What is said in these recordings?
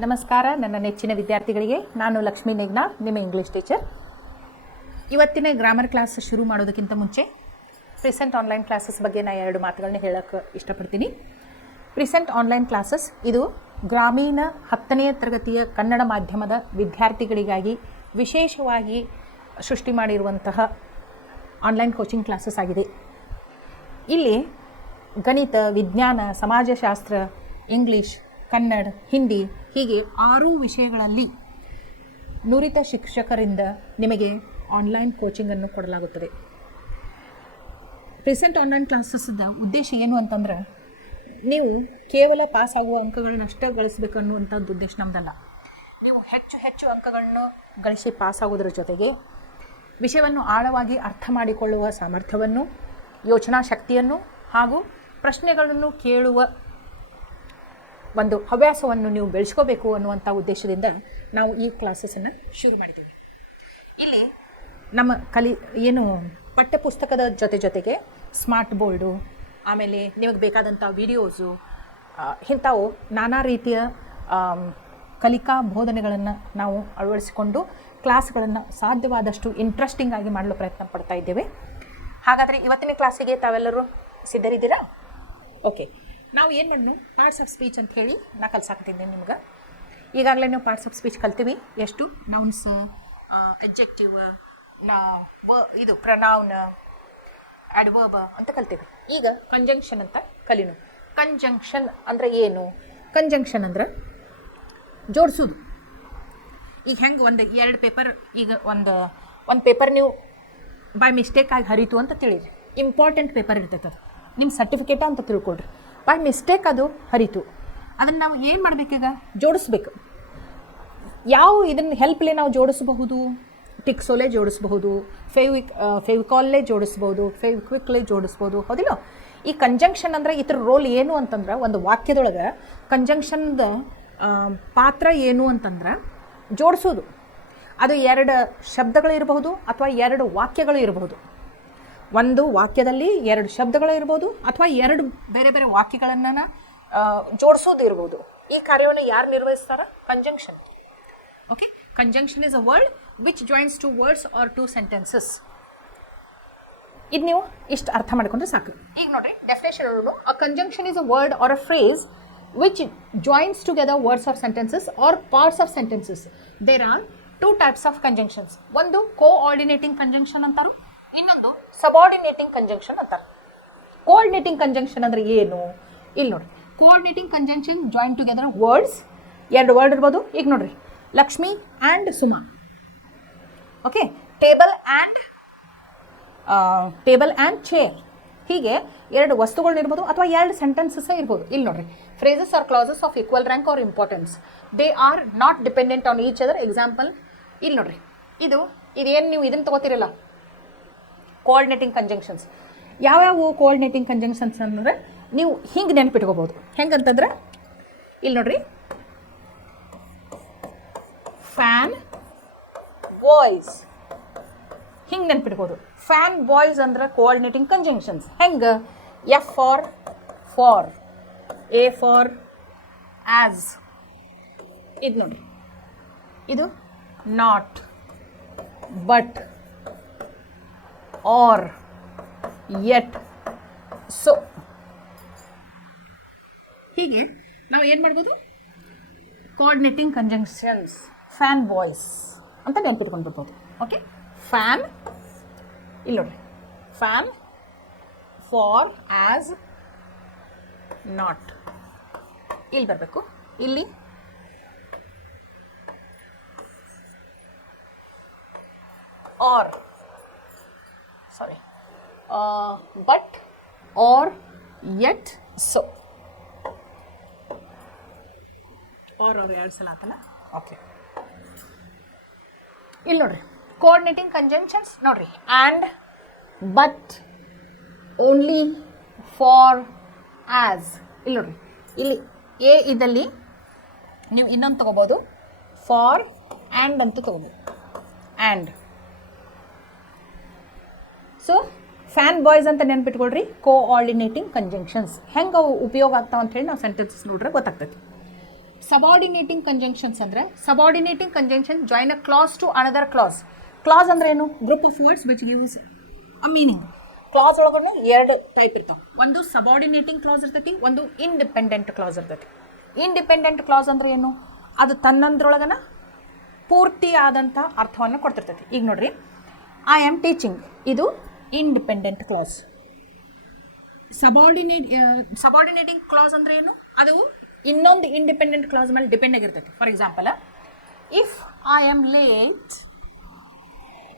ನಮಸ್ಕಾರ ನನ್ನ ನೆಚ್ಚಿನ ವಿದ್ಯಾರ್ಥಿಗಳಿಗೆ. ನಾನು ಲಕ್ಷ್ಮೀ ನಿಗ್ನಾ, ನಿಮ್ಮ ಇಂಗ್ಲೀಷ್ ಟೀಚರ್. ಇವತ್ತಿನ ಗ್ರಾಮರ್ ಕ್ಲಾಸ್ ಶುರು ಮಾಡೋದಕ್ಕಿಂತ ಮುಂಚೆ ಪ್ರಿಸೆಂಟ್ ಆನ್ಲೈನ್ ಕ್ಲಾಸಸ್ ಬಗ್ಗೆ ನಾನು ಎರಡು ಮಾತುಗಳನ್ನ ಹೇಳೋಕ್ಕೆ ಇಷ್ಟಪಡ್ತೀನಿ. ಪ್ರಿಸೆಂಟ್ ಆನ್ಲೈನ್ ಕ್ಲಾಸಸ್ ಇದು ಗ್ರಾಮೀಣ 10ನೇ ತರಗತಿಯ ಕನ್ನಡ ಮಾಧ್ಯಮದ ವಿದ್ಯಾರ್ಥಿಗಳಿಗಾಗಿ ವಿಶೇಷವಾಗಿ ಸೃಷ್ಟಿ ಮಾಡಿರುವಂತಹ ಆನ್ಲೈನ್ ಕೋಚಿಂಗ್ ಕ್ಲಾಸಸ್ ಆಗಿದೆ. ಇಲ್ಲಿ ಗಣಿತ, ವಿಜ್ಞಾನ, ಸಮಾಜಶಾಸ್ತ್ರ, ಇಂಗ್ಲೀಷ್, ಕನ್ನಡ, ಹಿಂದಿ ಹೀಗೆ 6 ವಿಷಯಗಳಲ್ಲಿ ನುರಿತ ಶಿಕ್ಷಕರಿಂದ ನಿಮಗೆ ಆನ್ಲೈನ್ ಕೋಚಿಂಗನ್ನು ಕೊಡಲಾಗುತ್ತದೆ. ಪ್ರೆಸೆಂಟ್ ಆನ್ಲೈನ್ ಕ್ಲಾಸಸ್ದ ಉದ್ದೇಶ ಏನು ಅಂತಂದ್ರೆ, ನೀವು ಕೇವಲ ಪಾಸ್ ಆಗುವ ಅಂಕಗಳನ್ನಷ್ಟೇ ಗಳಿಸಬೇಕು ಅನ್ನುವಂಥದ್ದು ಉದ್ದೇಶ ನಮ್ಮದಲ್ಲ. ನೀವು ಹೆಚ್ಚು ಅಂಕಗಳನ್ನು ಗಳಿಸಿ ಪಾಸ್ ಆಗೋದ್ರ ಜೊತೆಗೆ ವಿಷಯವನ್ನು ಆಳವಾಗಿ ಅರ್ಥ ಮಾಡಿಕೊಳ್ಳುವ ಸಾಮರ್ಥ್ಯವನ್ನು, ಯೋಚನಾ ಶಕ್ತಿಯನ್ನು ಹಾಗೂ ಪ್ರಶ್ನೆಗಳನ್ನು ಕೇಳುವ ಒಂದು ಹವ್ಯಾಸವನ್ನು ನೀವು ಬೆಳೆಸ್ಕೋಬೇಕು ಅನ್ನುವಂಥ ಉದ್ದೇಶದಿಂದ ನಾವು ಈ ಕ್ಲಾಸಸನ್ನು ಶುರು ಮಾಡಿದ್ದೀವಿ. ಇಲ್ಲಿ ನಮ್ಮ ಪಠ್ಯಪುಸ್ತಕದ ಜೊತೆಗೆ ಸ್ಮಾರ್ಟ್ ಬೋರ್ಡು, ಆಮೇಲೆ ನಿಮಗೆ ಬೇಕಾದಂಥ ವಿಡಿಯೋಸು, ಇಂಥವು ನಾನಾ ರೀತಿಯ ಕಲಿಕಾ ಬೋಧನೆಗಳನ್ನು ನಾವು ಅಳವಡಿಸಿಕೊಂಡು ಕ್ಲಾಸ್ಗಳನ್ನು ಸಾಧ್ಯವಾದಷ್ಟು ಇಂಟ್ರೆಸ್ಟಿಂಗ್ ಆಗಿ ಮಾಡಲು ಪ್ರಯತ್ನ ಪಡ್ತಾ ಇದ್ದೇವೆ. ಹಾಗಾದರೆ ಇವತ್ತಿನ ಕ್ಲಾಸಿಗೆ ತಾವೆಲ್ಲರೂ ಸಿದ್ಧರಿದ್ದೀರಾ? ಓಕೆ, ನಾವು ಏನು ಮಾಡೋಣ, ಪಾರ್ಟ್ಸ್ ಆಫ್ ಸ್ಪೀಚ್ ಅಂತ ಹೇಳಿ ನಾ ಕಲ್ಸಾಕತ್ತಿದ್ದೀನಿ ನಿಮ್ಗೆ. ಈಗಾಗಲೇ ನಾವು ಪಾರ್ಟ್ಸ್ ಆಫ್ ಸ್ಪೀಚ್ ಕಲ್ತೀವಿ. ಎಷ್ಟು ನೌನ್ಸ್, ಎಡ್ಜೆಕ್ಟಿವ್, ಇದು ಪ್ರನೌನ್, ಅಡ್ವರ್ಬ್ ಅಂತ ಕಲ್ತೀವಿ. ಈಗ ಕಂಜಂಕ್ಷನ್ ಅಂತ ಕಲಿನು. ಕಂಜಂಕ್ಷನ್ ಅಂದರೆ ಏನು? ಕಂಜಂಕ್ಷನ್ ಅಂದ್ರೆ ಜೋಡಿಸೋದು. ಈಗ ಹೆಂಗೆ ಒಂದು 2 ಪೇಪರ್, ಈಗ ಒಂದು ಪೇಪರ್ ನೀವು ಬೈ ಮಿಸ್ಟೇಕಾಗಿ ಹರಿತು ಅಂತ ತಿಳಿರಿ. ಇಂಪಾರ್ಟೆಂಟ್ ಪೇಪರ್ ಇರ್ತೈತೆ, ಅದು ನಿಮ್ಮ ಸರ್ಟಿಫಿಕೇಟ ಅಂತ ತಿಳ್ಕೊಳ್ರಿ. ಬೈ ಮಿಸ್ಟೇಕ್ ಅದು ಹರಿತು, ಅದನ್ನು ನಾವು ಏನು ಮಾಡಬೇಕೀಗ? ಜೋಡಿಸ್ಬೇಕು. ಇದನ್ನು ಹೆಲ್ಪ್ಲೇ ನಾವು ಜೋಡಿಸಬಹುದು? ಟಿಕ್ಸೋಲೇ ಜೋಡಿಸ್ಬಹುದು, ಫೆವಿಕಾಲ್ಲೇ ಜೋಡಿಸ್ಬೋದು, ಫೆವಿಕ್ವಿಕ್ಲೇ ಜೋಡಿಸ್ಬೋದು, ಹೌದಿಲ್ಲ? ಈ ಕಂಜಂಕ್ಷನ್ ಅಂದರೆ ಇದ್ರ ರೋಲ್ ಏನು ಅಂತಂದ್ರೆ, ಒಂದು ವಾಕ್ಯದೊಳಗೆ ಕಂಜಂಕ್ಷನ್ದ ಪಾತ್ರ ಏನು ಅಂತಂದ್ರೆ ಜೋಡಿಸೋದು. ಅದು 2 ಶಬ್ದಗಳಿರಬಹುದು ಅಥವಾ 2 ವಾಕ್ಯಗಳು ಇರಬಹುದು. ಒಂದು ವಾಕ್ಯದಲ್ಲಿ 2 ಶಬ್ದಗಳು ಇರ್ಬೋದು ಅಥವಾ 2 ಬೇರೆ ಬೇರೆ ವಾಕ್ಯಗಳನ್ನು ಜೋಡಿಸೋದು ಇರ್ಬೋದು. ಈ ಕಾರ್ಯವನ್ನು ಯಾರು ನಿರ್ವಹಿಸ್ತಾರೆ? Conjunction. Okay, conjunction is a word which joins 2 words or 2 sentences. ಇದು ನೀವು ಇಷ್ಟು ಅರ್ಥ ಮಾಡ್ಕೊಂಡ್ರೆ ಸಾಕು. ಈಗ ನೋಡ್ರಿ, ಡೆಫಿನೇಷನ್ ಹೇಳೋದು, a conjunction is a word or a phrase which joins together words of sentences or parts of sentences. There are 2 types of conjunctions. ಒಂದು ಕೋಆರ್ಡಿನೇಟಿಂಗ್ ಕಂಜಂಕ್ಷನ್ ಅಂತಾರು, ಇನ್ನೊಂದು ಸಬಾರ್ಡಿನೇಟಿಂಗ್ ಕಂಜಂಕ್ಷನ್ ಅಂತಾರೆ. ಕೋಆರ್ಡಿನೇಟಿಂಗ್ ಕಂಜಂಕ್ಷನ್ ಅಂದ್ರೆ ಏನು? ಇಲ್ಲಿ ನೋಡ್ರಿ, coordinating conjunction join together words. 2 word ಇರ್ಬೋದು. ಈಗ ನೋಡ್ರಿ, Lakshmi and Suma. Okay, table and chair. ಹೀಗೆ 2 ವಸ್ತುಗಳು ಇರ್ಬೋದು ಅಥವಾ 2 ಸೆಂಟೆನ್ಸಸ್ ಇರ್ಬೋದು. ಇಲ್ಲಿ ನೋಡ್ರಿ, phrases or clauses of equal rank or importance. They are not dependent on each other. Example, ಇಲ್ಲಿ ನೋಡ್ರಿ, ಇದೇನು ನೀವು ಇದನ್ನು ತಗೋತಿರಲ್ಲ, ಕೋಆರ್ಡಿನೇಟಿಂಗ್ ಕಂಜಂಕ್ಷನ್ಸ್. ಯಾವ್ಯಾವ ಕೋಆರ್ಡಿನೇಟಿಂಗ್ ಕಂಜಂಕ್ಷನ್ಸ್ ಅಂದರೆ ನೀವು ಹಿಂಗೆ ನೆನಪಿಟ್ಕೋಬೋದು. ಹೆಂಗಂತಂದ್ರೆ ಇಲ್ಲಿ ನೋಡ್ರಿ, ಫ್ಯಾನ್ ಬಾಯ್ಸ್, ಹಿಂಗೆ ನೆನಪಿಟ್ಕೋದು. ಫ್ಯಾನ್ ಬಾಯ್ಸ್ ಅಂದ್ರೆ ಕೋಆರ್ಡಿನೇಟಿಂಗ್ ಕಂಜಂಕ್ಷನ್ಸ್. ಹೆಂಗೆ? F for, A for as. ಇದು ನೋಡ್ರಿ, ಇದು not, but, or, yet, so. ಹೀಗೆ ನಾವು ಏನು ಮಾಡ್ಬೋದು? ಕೋಆರ್ಡಿನೇಟಿಂಗ್ ಕಂಜಂಕ್ಷನ್ಸ್, ಫ್ಯಾನ್ ಬಾಯ್ಸ್ ಅಂತ ನೆನ್ಪಿಟ್ಕೊಂಡು ಬಿಡ್ಬೋದು. ಓಕೆ, ಫ್ಯಾನ್, ಇಲ್ಲಿ ನೋಡ್ರಿ, ಫ್ಯಾನ್, ಫಾರ್, ಆಸ್, ನಾಟ್. ಇಲ್ಲಿ ಬರಬೇಕು. ಇಲ್ಲಿ or, sorry, but, or, yet, so. Or 2 ಸಲ ಆತಲ್ಲ. ಓಕೆ, ಇಲ್ಲಿ ನೋಡ್ರಿ, ಕೋಆರ್ಡಿನೇಟಿಂಗ್ ಕಂಜಂಕ್ಷನ್ಸ್ ನೋಡ್ರಿ, and, but, only, for, as. ಇಲ್ಲಿ ನೋಡ್ರಿ, ಇಲ್ಲಿ ಎ ಇದ್ದಲ್ಲಿ ನೀವು ಇನ್ನೊಂದು ತೊಗೋಬೋದು, ಫಾರ್ ಆ್ಯಂಡ್ ಅಂತ ತೊಗೋಬೋದು. ಆ್ಯಂಡ್, ಸೊ ಫ್ಯಾನ್ ಬಾಯ್ಸ್ ಅಂತ ನೆನ್ಪಿಟ್ಕೊಳ್ರಿ. ಕೋಆರ್ಡಿನೇಟಿಂಗ್ ಕಂಜಂಕ್ಷನ್ಸ್ ಹೆಂಗೆ ಅವು ಉಪಯೋಗ ಆಗ್ತಾವ ಅಂತ ಹೇಳಿ ನಾವು ಸೆಂಟೆನ್ಸಸ್ ನೋಡ್ರೆ ಗೊತ್ತಾಗ್ತೈತಿ. ಸಬಾರ್ಡಿನೇಟಿಂಗ್ ಕಂಜಂಕ್ಷನ್ಸ್ ಅಂದರೆ subordinating conjunction join a clause to another clause. Clause ಅಂದ್ರೆ ಏನು? Group of words which gives a meaning. Clause ಒಳಗಡೆ ಎರಡು ಟೈಪ್ ಇರ್ತಾವೆ. ಒಂದು ಸಬಾರ್ಡಿನೇಟಿಂಗ್ ಕ್ಲಾಸ್ ಇರ್ತೈತಿ, ಒಂದು ಇಂಡಿಪೆಂಡೆಂಟ್ ಕ್ಲಾಸ್ ಇರ್ತೈತಿ. ಇಂಡಿಪೆಂಡೆಂಟ್ ಕ್ಲಾಸ್ ಅಂದ್ರೆ ಏನು? ಅದು ತನ್ನಂದ್ರೊಳಗನ ಪೂರ್ತಿ ಆದಂಥ ಅರ್ಥವನ್ನು ಕೊಡ್ತಿರ್ತೈತಿ. ಈಗ ನೋಡ್ರಿ, ಐ ಆಮ್ ಟೀಚಿಂಗ್, ಇದು ಇಂಡಿಪೆಂಡೆಂಟ್ ಕ್ಲಾಸ್. ಸಬಾರ್ಡಿನೇಟಿಂಗ್ ಕ್ಲಾಸ್ ಅಂದ್ರೆ ಏನು? ಅದು ಇನ್ನೊಂದು ಇಂಡಿಪೆಂಡೆಂಟ್ ಕ್ಲಾಸ್ ಮೇಲೆ ಡಿಪೆಂಡ್ ಆಗಿರ್ತೈತಿ. For example, if I am late,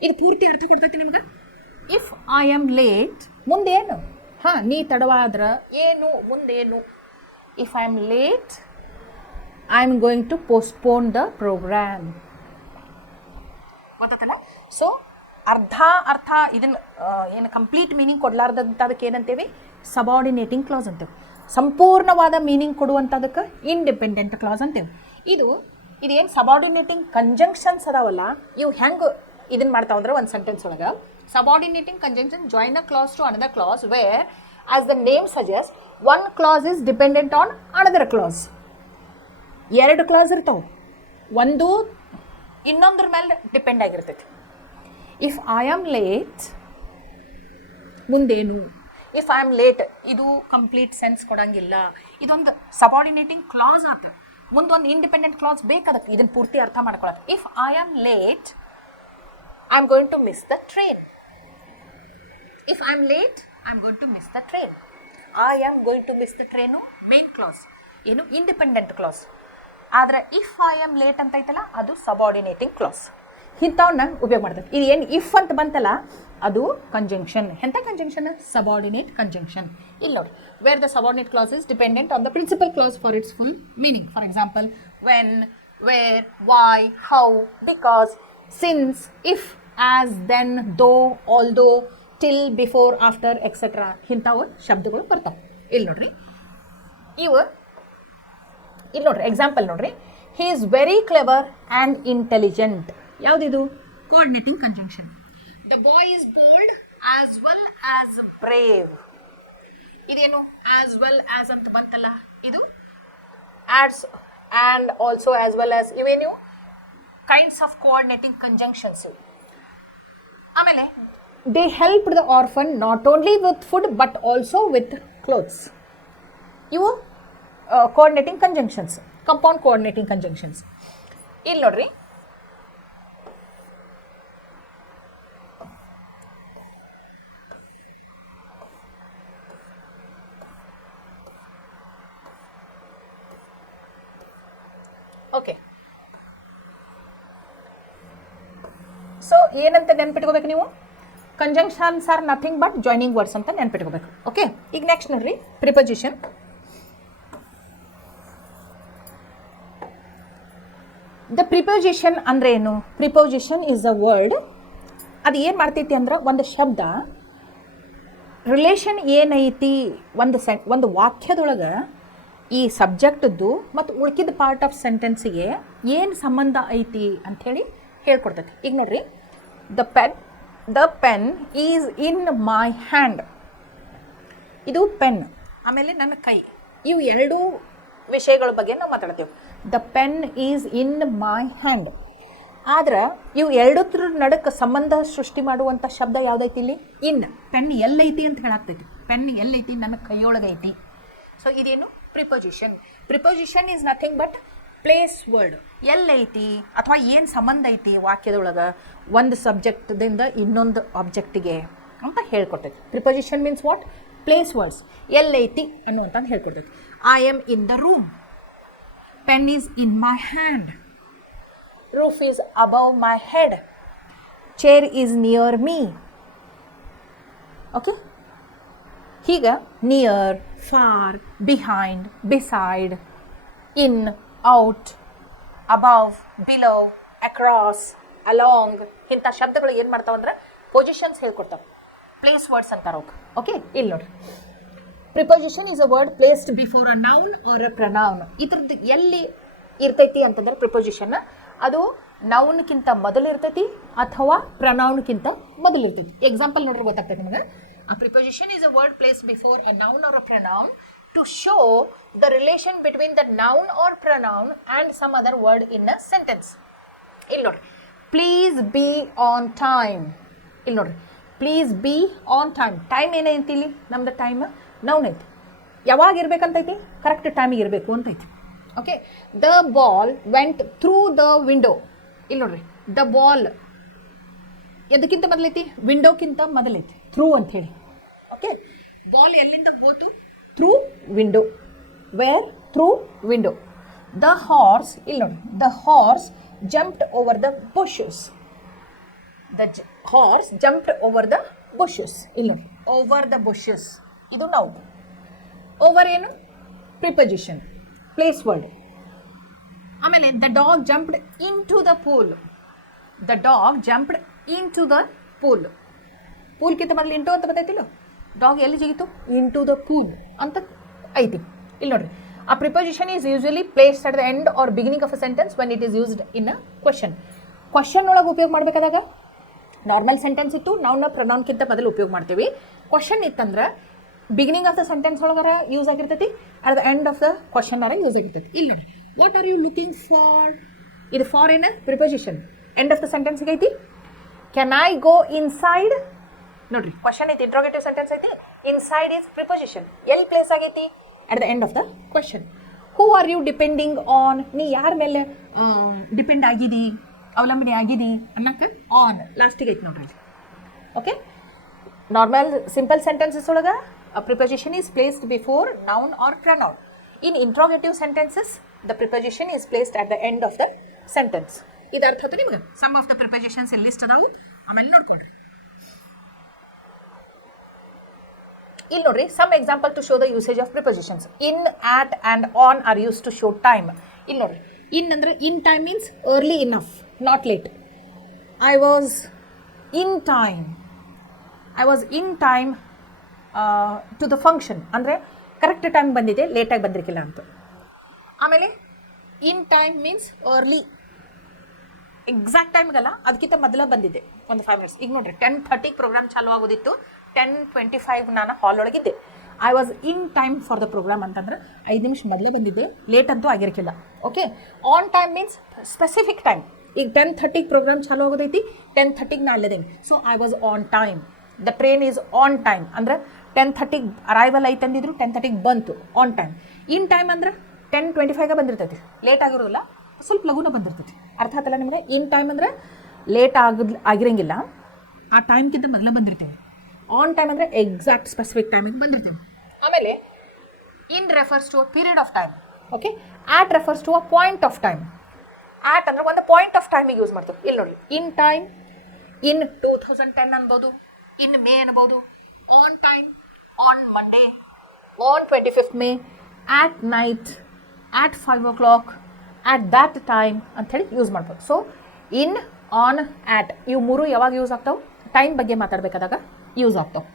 ಇದು ಪೂರ್ತಿ ಅರ್ಥ ಕೊಡ್ತೈತಿ ನಿಮ್ಗೆ. ಇಫ್ ಐ ಆಮ್ ಲೇಟ್ ಮುಂದೇನು? ಹಾಂ, ನೀ ತಡವಾದ್ರೆ ಏನು, ಮುಂದೇನು? If I am late I am going to postpone the program. ಗೊತ್ತಲ್ಲ? ಸೊ ಅರ್ಥ ಇದನ್ನು ಏನು ಕಂಪ್ಲೀಟ್ ಮೀನಿಂಗ್ ಕೊಡಲಾರ್ದಂಥ ಅದಕ್ಕೆ ಏನಂತೇವಿ? ಸಬಾರ್ಡಿನೇಟಿಂಗ್ ಕ್ಲಾಸ್ ಅಂತೇವೆ. ಸಂಪೂರ್ಣವಾದ ಮೀನಿಂಗ್ ಕೊಡುವಂಥದಕ್ಕೆ ಇಂಡಿಪೆಂಡೆಂಟ್ ಕ್ಲಾಸ್ ಅಂತೇವೆ. ಇದೇನು ಸಬಾರ್ಡಿನೇಟಿಂಗ್ ಕಂಜಂಕ್ಷನ್ಸ್ ಅದಾವಲ್ಲ, ಇವು ಹೆಂಗೆ ಇದನ್ನು ಮಾಡ್ತಾವ ಅಂದ್ರೆ ಒಂದು ಸೆಂಟೆನ್ಸ್ ಒಳಗೆ, subordinating conjunction join a clause to another clause where as the name suggest one clause is dependent on another clause. ಎರಡು ಕ್ಲಾಸ್ ಇರ್ತಾವೆ, ಒಂದು ಇನ್ನೊಂದ್ರ ಮೇಲೆ ಡಿಪೆಂಡ್ ಆಗಿರ್ತೈತಿ. ಇಫ್ ಐ ಆಮ್ ಲೇಟ್ ಮುಂದೇನು? ಇಫ್ ಐ ಆಮ್ ಲೇಟ್ ಇದು complete sense ಕೊಡಂಗಿಲ್ಲ. ಇದೊಂದು ಸಬಾರ್ಡಿನೇಟಿಂಗ್ ಕ್ಲಾಸ್ ಆತ. ಮುಂದೊಂದು ಇಂಡಿಪೆಂಡೆಂಟ್ ಕ್ಲಾಸ್ ಬೇಕದಕ್ಕೆ ಇದನ್ನು ಪೂರ್ತಿ ಅರ್ಥ ಮಾಡ್ಕೊಳಕ್ಕೆ. If I am late I am going to miss the train. If I am late I am going to miss the train. I am going to miss the train main clause, ಏನು independent clause. ಆದರೆ if I am late ಅಂತ ಐತಲ್ಲ, ಅದು ಸಬಾರ್ಡಿನೇಟಿಂಗ್ class. ಇಂಥವನ್ನ ಉಪಯೋಗ ಮಾಡ್ತಾರೆ. ಇದು ಏನು if ಅಂತ ಬಂತಲ್ಲ, ಅದು ಕಂಜಂಕ್ಷನ್. ಎಂಥ ಕಂಜಂಕ್ಷನ್? Subordinate conjunction. ಇಲ್ಲಿ ನೋಡಿ, where the subordinate clause is dependent on the principal clause for its full meaning. For example, when, where, why, how, because, since, if, as, then, though, although, till, before, after, etcetera. ಇಂಥವು ಶಬ್ದಗಳು ಬರ್ತಾವೆ. ಇಲ್ಲಿ ನೋಡ್ರಿ, ಇಲ್ಲಿ ನೋಡ್ರಿ example ನೋಡ್ರಿ. He is very clever and intelligent. ಯಾವುದಿದು? Coordinating conjunction. The boy is bold as well as brave. ಇದೇನು? ಆಸ್ ವೆಲ್ ಆಸ್ ಅಂತ ಬಂತಲ್ಲ, ಇದು adds and also as well as, ಇವೇನು ಕೈಂಡ್ಸ್ ಆಫ್ ಕೋಆರ್ಡಿನೇಟಿಂಗ್ ಕಂಜಂಕ್ಷನ್ಸ್. ಆಮೇಲೆ they help the orphan not only with food but also with clothes. ಇವು coordinating conjunctions, compound coordinating conjunctions. ಇಲ್ಲಿ ನೋಡ್ರಿ, okay. So ಏನಂತ ನೆನ್ಪಿಟ್ಕೋಬೇಕು ನೀವು? Conjunctions are nothing but joining words ಅಂತ ನೆನ್ಪಿಟ್ಕೋಬೇಕು. ಓಕೆ, ಈಗ ನೆಕ್ಸ್ಟ್ ನೋಡ್ರಿ, ಪ್ರಿಪೋಸಿಷನ್. ದ ಪ್ರಿಪೋಸಿಷನ್ ಅಂದ್ರೆ ಏನು? Preposition is a word. ಅದು ಏನು ಮಾಡ್ತೈತಿ ಅಂದ್ರೆ, ಒಂದು ಶಬ್ದ ರಿಲೇಷನ್ ಏನೈತಿ ಒಂದು ವಾಕ್ಯದೊಳಗೆ ಈ ಸಬ್ಜೆಕ್ಟದ್ದು ಮತ್ತು ಉಳ್ಕಿದ ಪಾರ್ಟ್ ಆಫ್ ಸೆಂಟೆನ್ಸಿಗೆ ಏನು ಸಂಬಂಧ ಐತಿ ಅಂಥೇಳಿ ಹೇಳ್ಕೊಡ್ತೈತಿ. ಈಗ ನೋಡ್ರಿ, the pen is in my hand. ಇದು ಪೆನ್, ಆಮೇಲೆ ನನ್ನ ಕೈ. ಇವು ಎರಡೂ ವಿಷಯಗಳ ಬಗ್ಗೆ ನಾವು ಮಾತಾಡ್ತೀವಿ. The pen is in my hand. ಆದ್ರೆ ಇವು ಎರಡರ ನಡಕ್ಕೆ ಸಂಬಂಧ ಸೃಷ್ಟಿ ಮಾಡುವಂಥ ಶಬ್ದ ಯಾವುದೈತಿ ಇಲ್ಲಿ? ಇನ್. ಪೆನ್ ಎಲ್ಲೈತಿ ಅಂತ ಹೇಳಾಗ್ತೈತಿ. ಪೆನ್ ಎಲ್ಲೈತಿ? ನನ್ನ ಕೈಯೊಳಗೈತಿ. ಸೊ ಇದೇನು? Preposition. Preposition is nothing but place word. ಎಲ್ಲೈತಿ ಅಥವಾ ಏನು ಸಂಬಂಧ ಐತಿ ವಾಕ್ಯದೊಳಗೆ ಒಂದು ಸಬ್ಜೆಕ್ಟ್ದಿಂದ ಇನ್ನೊಂದು ಆಬ್ಜೆಕ್ಟಿಗೆ ಅಂತ ಹೇಳ್ಕೊಡ್ತೈತಿ. Preposition means what? Place words. ಎಲ್ಲೈತಿ ಅನ್ನುವಂಥದ್ದು ಹೇಳ್ಕೊಡ್ತೈತಿ. I am in the room. Pen is in my hand. Roof is above my head. Chair is near me. Okay, ಹೀಗೆ near, far, behind, beside, in, out, above, below, across, along ಇಂಥ ಶಬ್ದಗಳು ಏನು ಮಾಡ್ತಾವಂದ್ರೆ positions ಹೇಳ್ಕೊಡ್ತಾವೆ. Place words ಅಂತಾರೆ ಅವ್ಕೆ. Okay, ಇಲ್ಲಿ ನೋಡ್ರಿ, preposition is a word placed before a noun or a pronoun. ಇದ್ರದ್ದು ಎಲ್ಲಿ ಇರ್ತೈತಿ ಅಂತಂದ್ರೆ ಪ್ರಿಪೋಸಿಷನ್ ಅದು ನೌನ್ಕ್ಕಿಂತ ಮೊದಲು ಇರ್ತೈತಿ ಅಥವಾ ಪ್ರನೌನ್ಕ್ಕಿಂತ ಮೊದಲು ಇರ್ತೈತಿ. ಎಕ್ಸಾಂಪಲ್ ನೋಡ್ರಿ ಗೊತ್ತಾಗ್ತೈತಿ ನಿಮಗೆ. A preposition is a word placed before a noun or a pronoun to show the relation between the noun or pronoun and some other word in a sentence. ಇಲ್ಲಿ ನೋಡ್ರಿ, ಪ್ಲೀಸ್ ಬಿ ಆನ್ ಟೈಮ್. ಇಲ್ಲಿ ನೋಡ್ರಿ, please be on time. Time ಏನೈತಿ ಇಲ್ಲಿ? ನಮ್ದು time noun ಐತಿ. ಯಾವಾಗ ಇರ್ಬೇಕಂತೈತಿ? Correct ಟೈಮಿಗೆ ಇರಬೇಕು ಅಂತೈತಿ. Okay, the ball went through the window. ಇಲ್ಲಿ ನೋಡ್ರಿ, ದ ಬಾಲ್ ಎದಕ್ಕಿಂತ ಮೊದಲೈತಿ? ವಿಂಡೋಕ್ಕಿಂತ ಮೊದಲೈತಿ, ಥ್ರೂ ಅಂತ ಹೇಳಿ. ಓಕೆ, ಬಾಲ್ ಎಲ್ಲಿಂದ ಹೋತು? Through window. Where? Through window. The horse, ಇಲ್ಲಿ ನೋಡಿ, the horse jumped over the bushes. The horse jumped over the bushes. ಇಲ್ಲಿ ನೋಡಿ, over the bushes ಇದು noun. Over ಏನು? Preposition, place word. ಆಮೇಲೆ the dog jumped into the pool. The dog jumped into the pool. Pool ಕಿಂತ ಮೊದಲು into ಅಂತ ಬರ್ತೈತಿಲ್ಲ, dog ಎಲ್ಲಿ ಜಿಗಿತು? Into the pool ಅಂತ ಐತಿ. ಇಲ್ಲಿ ನೋಡ್ರಿ, a preposition is usually placed at the end or beginning of a sentence when it is used in a question. Question ಒಳಗೆ ಉಪಯೋಗ ಮಾಡಬೇಕಾದಾಗ ನಾರ್ಮಲ್ ಸೆಂಟೆನ್ಸ್ ಇತ್ತು, ನಾವ್ನ ಪ್ರೊನೌನ್ಕಿಂತ ಮೊದಲು ಉಪಯೋಗ ಮಾಡ್ತೀವಿ. ಕ್ವಶನ್ ಇತ್ತಂದ್ರೆ ಬಿಗಿನಿಂಗ್ ಆಫ್ ದ ಸೆಂಟೆನ್ಸ್ ಒಳಗಾರ ಯೂಸ್ ಆಗಿರ್ತೈತಿ, at the end of the question ಆರ ಯೂಸ್ ಆಗಿರ್ತೈತಿ. ಇಲ್ಲಿ ನೋಡಿ, what are you looking for? ಇದು ಫಾರ್ ಏನ? Preposition. End of the sentence ಐತಿ. Can I go inside? ನೋಡ್ರಿ, ಕ್ವಶನ್ ಐತಿ, ಇಂಟ್ರೋಗೇಟಿವ್ ಸೆಂಟೆನ್ಸ್ ಐತಿ. Inside is preposition. ಎಲ್ಲಿ ಪ್ಲೇಸ್ ಆಗೈತಿ? at the end of the question. Who are you depending on? ನೀ ಯಾರ ಮೇಲೆ ಡಿಪೆಂಡ್ ಆಗಿದಿ, ಅವಲಂಬನೆ ಆಗಿದಿ ಅನ್ನಕ್ಕೆ ಆನ್ ಲಾಸ್ಟಿಗೆ ಐತಿ ನೋಡ್ರಿ. ಓಕೆ, ನಾರ್ಮಲ್ ಸಿಂಪಲ್ ಸೆಂಟೆನ್ಸಸ್ ಒಳಗೆ a preposition is placed before noun or pronoun. In interrogative sentences the preposition is placed at the end of the sentence. ಇದು ಅರ್ಥ ಆಯ್ತು ನಿಮಗೆ? ಸಮ್ ಆಫ್ ದ ಪ್ರಿಪೋಸಿಷನ್ಸ್ ಇಲ್ಲಿ ಲಿಸ್ಟ್ ಅದಾವು, ಆಮೇಲೆ ನೋಡ್ಕೊಳ್ರಿ. ಇಲ್ಲಿ ನೋಡ್ರಿ, some example to show the usage of prepositions. In, at and on are use to show time. ಇಲ್ಲಿ ನೋಡ್ರಿ, ಇನ್ ಅಂದರೆ in time means early enough, not late. I was in time. I was in time to the function ಅಂದರೆ correct time ಬಂದಿದೆ, ಲೇಟಾಗಿ ಬಂದಿರಲಿಲ್ಲ ಅಂತ. ಆಮೇಲೆ in time means early, exact ಟೈಮ್ಗಲ್ಲ, ಅದಕ್ಕಿಂತ ಮೊದಲ ಬಂದಿದ್ದೆ ಒಂದು 5 minutes. ಈಗ ನೋಡ್ರಿ, 10:30 ಪ್ರೋಗ್ರಾಮ್ ಚಾಲು ಆಗೋದಿತ್ತು, 10:25 ನಾನು ಹಾಲ್ ಒಳಗಿದ್ದೆ. I was in time for the programme ಅಂತಂದ್ರೆ 5 ನಿಮಿಷ ಮೊದಲೇ ಬಂದಿದ್ದೆ, ಲೇಟ್ ಅಂತೂ ಆಗಿರಕ್ಕಿಲ್ಲ. Okay, on time means specific time. ಈಗ 10:30 ಪ್ರೋಗ್ರಾಮ್ ಚಾಲು ಆಗೋದೈತಿ, 10:30 ನಾ ಅಲ್ಲಿದ್ದೇನೆ, so I was on time. The train is on time ಅಂದ್ರೆ 10:30 ಅರೈವಲ್ ಐತೆ ಅಂದಿದ್ರು, 10:30 ಬಂತು, ಆನ್ ಟೈಮ್. ಇನ್ ಟೈಮ್ ಅಂದ್ರೆ 10:25 ಬಂದಿರ್ತೈತಿ, ಲೇಟ್ ಆಗಿರೋದಿಲ್ಲ, ಸ್ವಲ್ಪ ಲಘುನ ಬಂದಿರ್ತೈತಿ. ಅರ್ಥ ಆತಲ್ಲ ನಿಮಗೆ? ಇನ್ ಟೈಮ್ ಅಂದರೆ ಲೇಟ್ ಆಗಿರಂಗಿಲ್ಲ, ಆ ಟೈಮ್ಗಿಂತ ಮೊದಲೇ ಬಂದಿರ್ತೇವೆ. ಆನ್ ಟೈಮ್ ಅಂದರೆ ಎಕ್ಸಾಕ್ಟ್ ಸ್ಪೆಸಿಫಿಕ್ ಟೈಮಿಗೆ ಬಂದಿರ್ತೇವೆ. ಆಮೇಲೆ in refers to a period of time. Okay, at refers to a point of time. At ಅಂದರೆ ಒಂದು ಪಾಯಿಂಟ್ ಆಫ್ ಟೈಮಿಗೆ ಯೂಸ್ ಮಾಡ್ತೀವಿ. ಇಲ್ಲಿ ನೋಡಿ, ಇನ್ ಟೈಮ್, ಇನ್ 2010 ಅನ್ಬೋದು, ಇನ್ ಮೇ ಅನ್ಬೋದು. On time, on Monday, on 25th May, at night, at 5 o'clock, at that time ಅಂಥೇಳಿ use ಮಾಡ್ಬೋದು. ಸೊ ಇನ್, ಆನ್, ಆಟ್ ಇವು ಮೂರು ಯಾವಾಗ ಯೂಸ್ ಆಗ್ತಾವೆ? ಟೈಮ್ ಬಗ್ಗೆ ಮಾತಾಡಬೇಕಾದಾಗ ಯೂಸ್ ಆಗ್ತಾವೆ.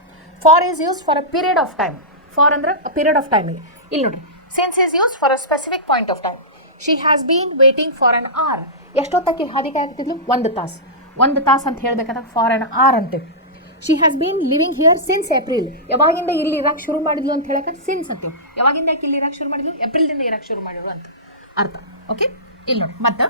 For is use for a period of time. For ಅಂದ್ರೆ ಅ ಪೀರಿಯಡ್ ಆಫ್ ಟೈಮಿಗೆ. ಇಲ್ಲಿ ನೋಡಿರಿ, since is use for a specific point of time. She has been waiting for an hour. ಎಷ್ಟೊತ್ತಕ್ಕೆ ಹಾದಿಗೆ ಆಗ್ತಿದ್ಲು? 1 ತಾಸು. 1 ತಾಸು ಅಂತ ಹೇಳಬೇಕಾದಾಗ ಫಾರ್ ಅನ್ ಅವರ್ ಅಂತೇವೆ. She has been living here since April. ಯಾವಾಗಿಂದ ಇಲ್ಲಿ ಇರಕ್ಕೆ ಶುರು ಮಾಡಿದ್ಲು ಅಂತ ಹೇಳಕ್ಕೆ ಸಿನ್ಸ್ ಅಂತೇವೆ. ಯಾವಾಗಿಂದ ಯಾಕೆ ಇಲ್ಲಿ ಇರಕ್ಕೆ ಶುರು ಮಾಡಿದ್ಲು? ಏಪ್ರಿಲ್ದಿಂದ ಇರಕ್ಕೆ ಶುರು ಮಾಡಿದ್ರು ಅಂತ ಅರ್ಥ. ಓಕೆ, ಇಲ್ಲಿ ನೋಡಿ, ಮತ್ತು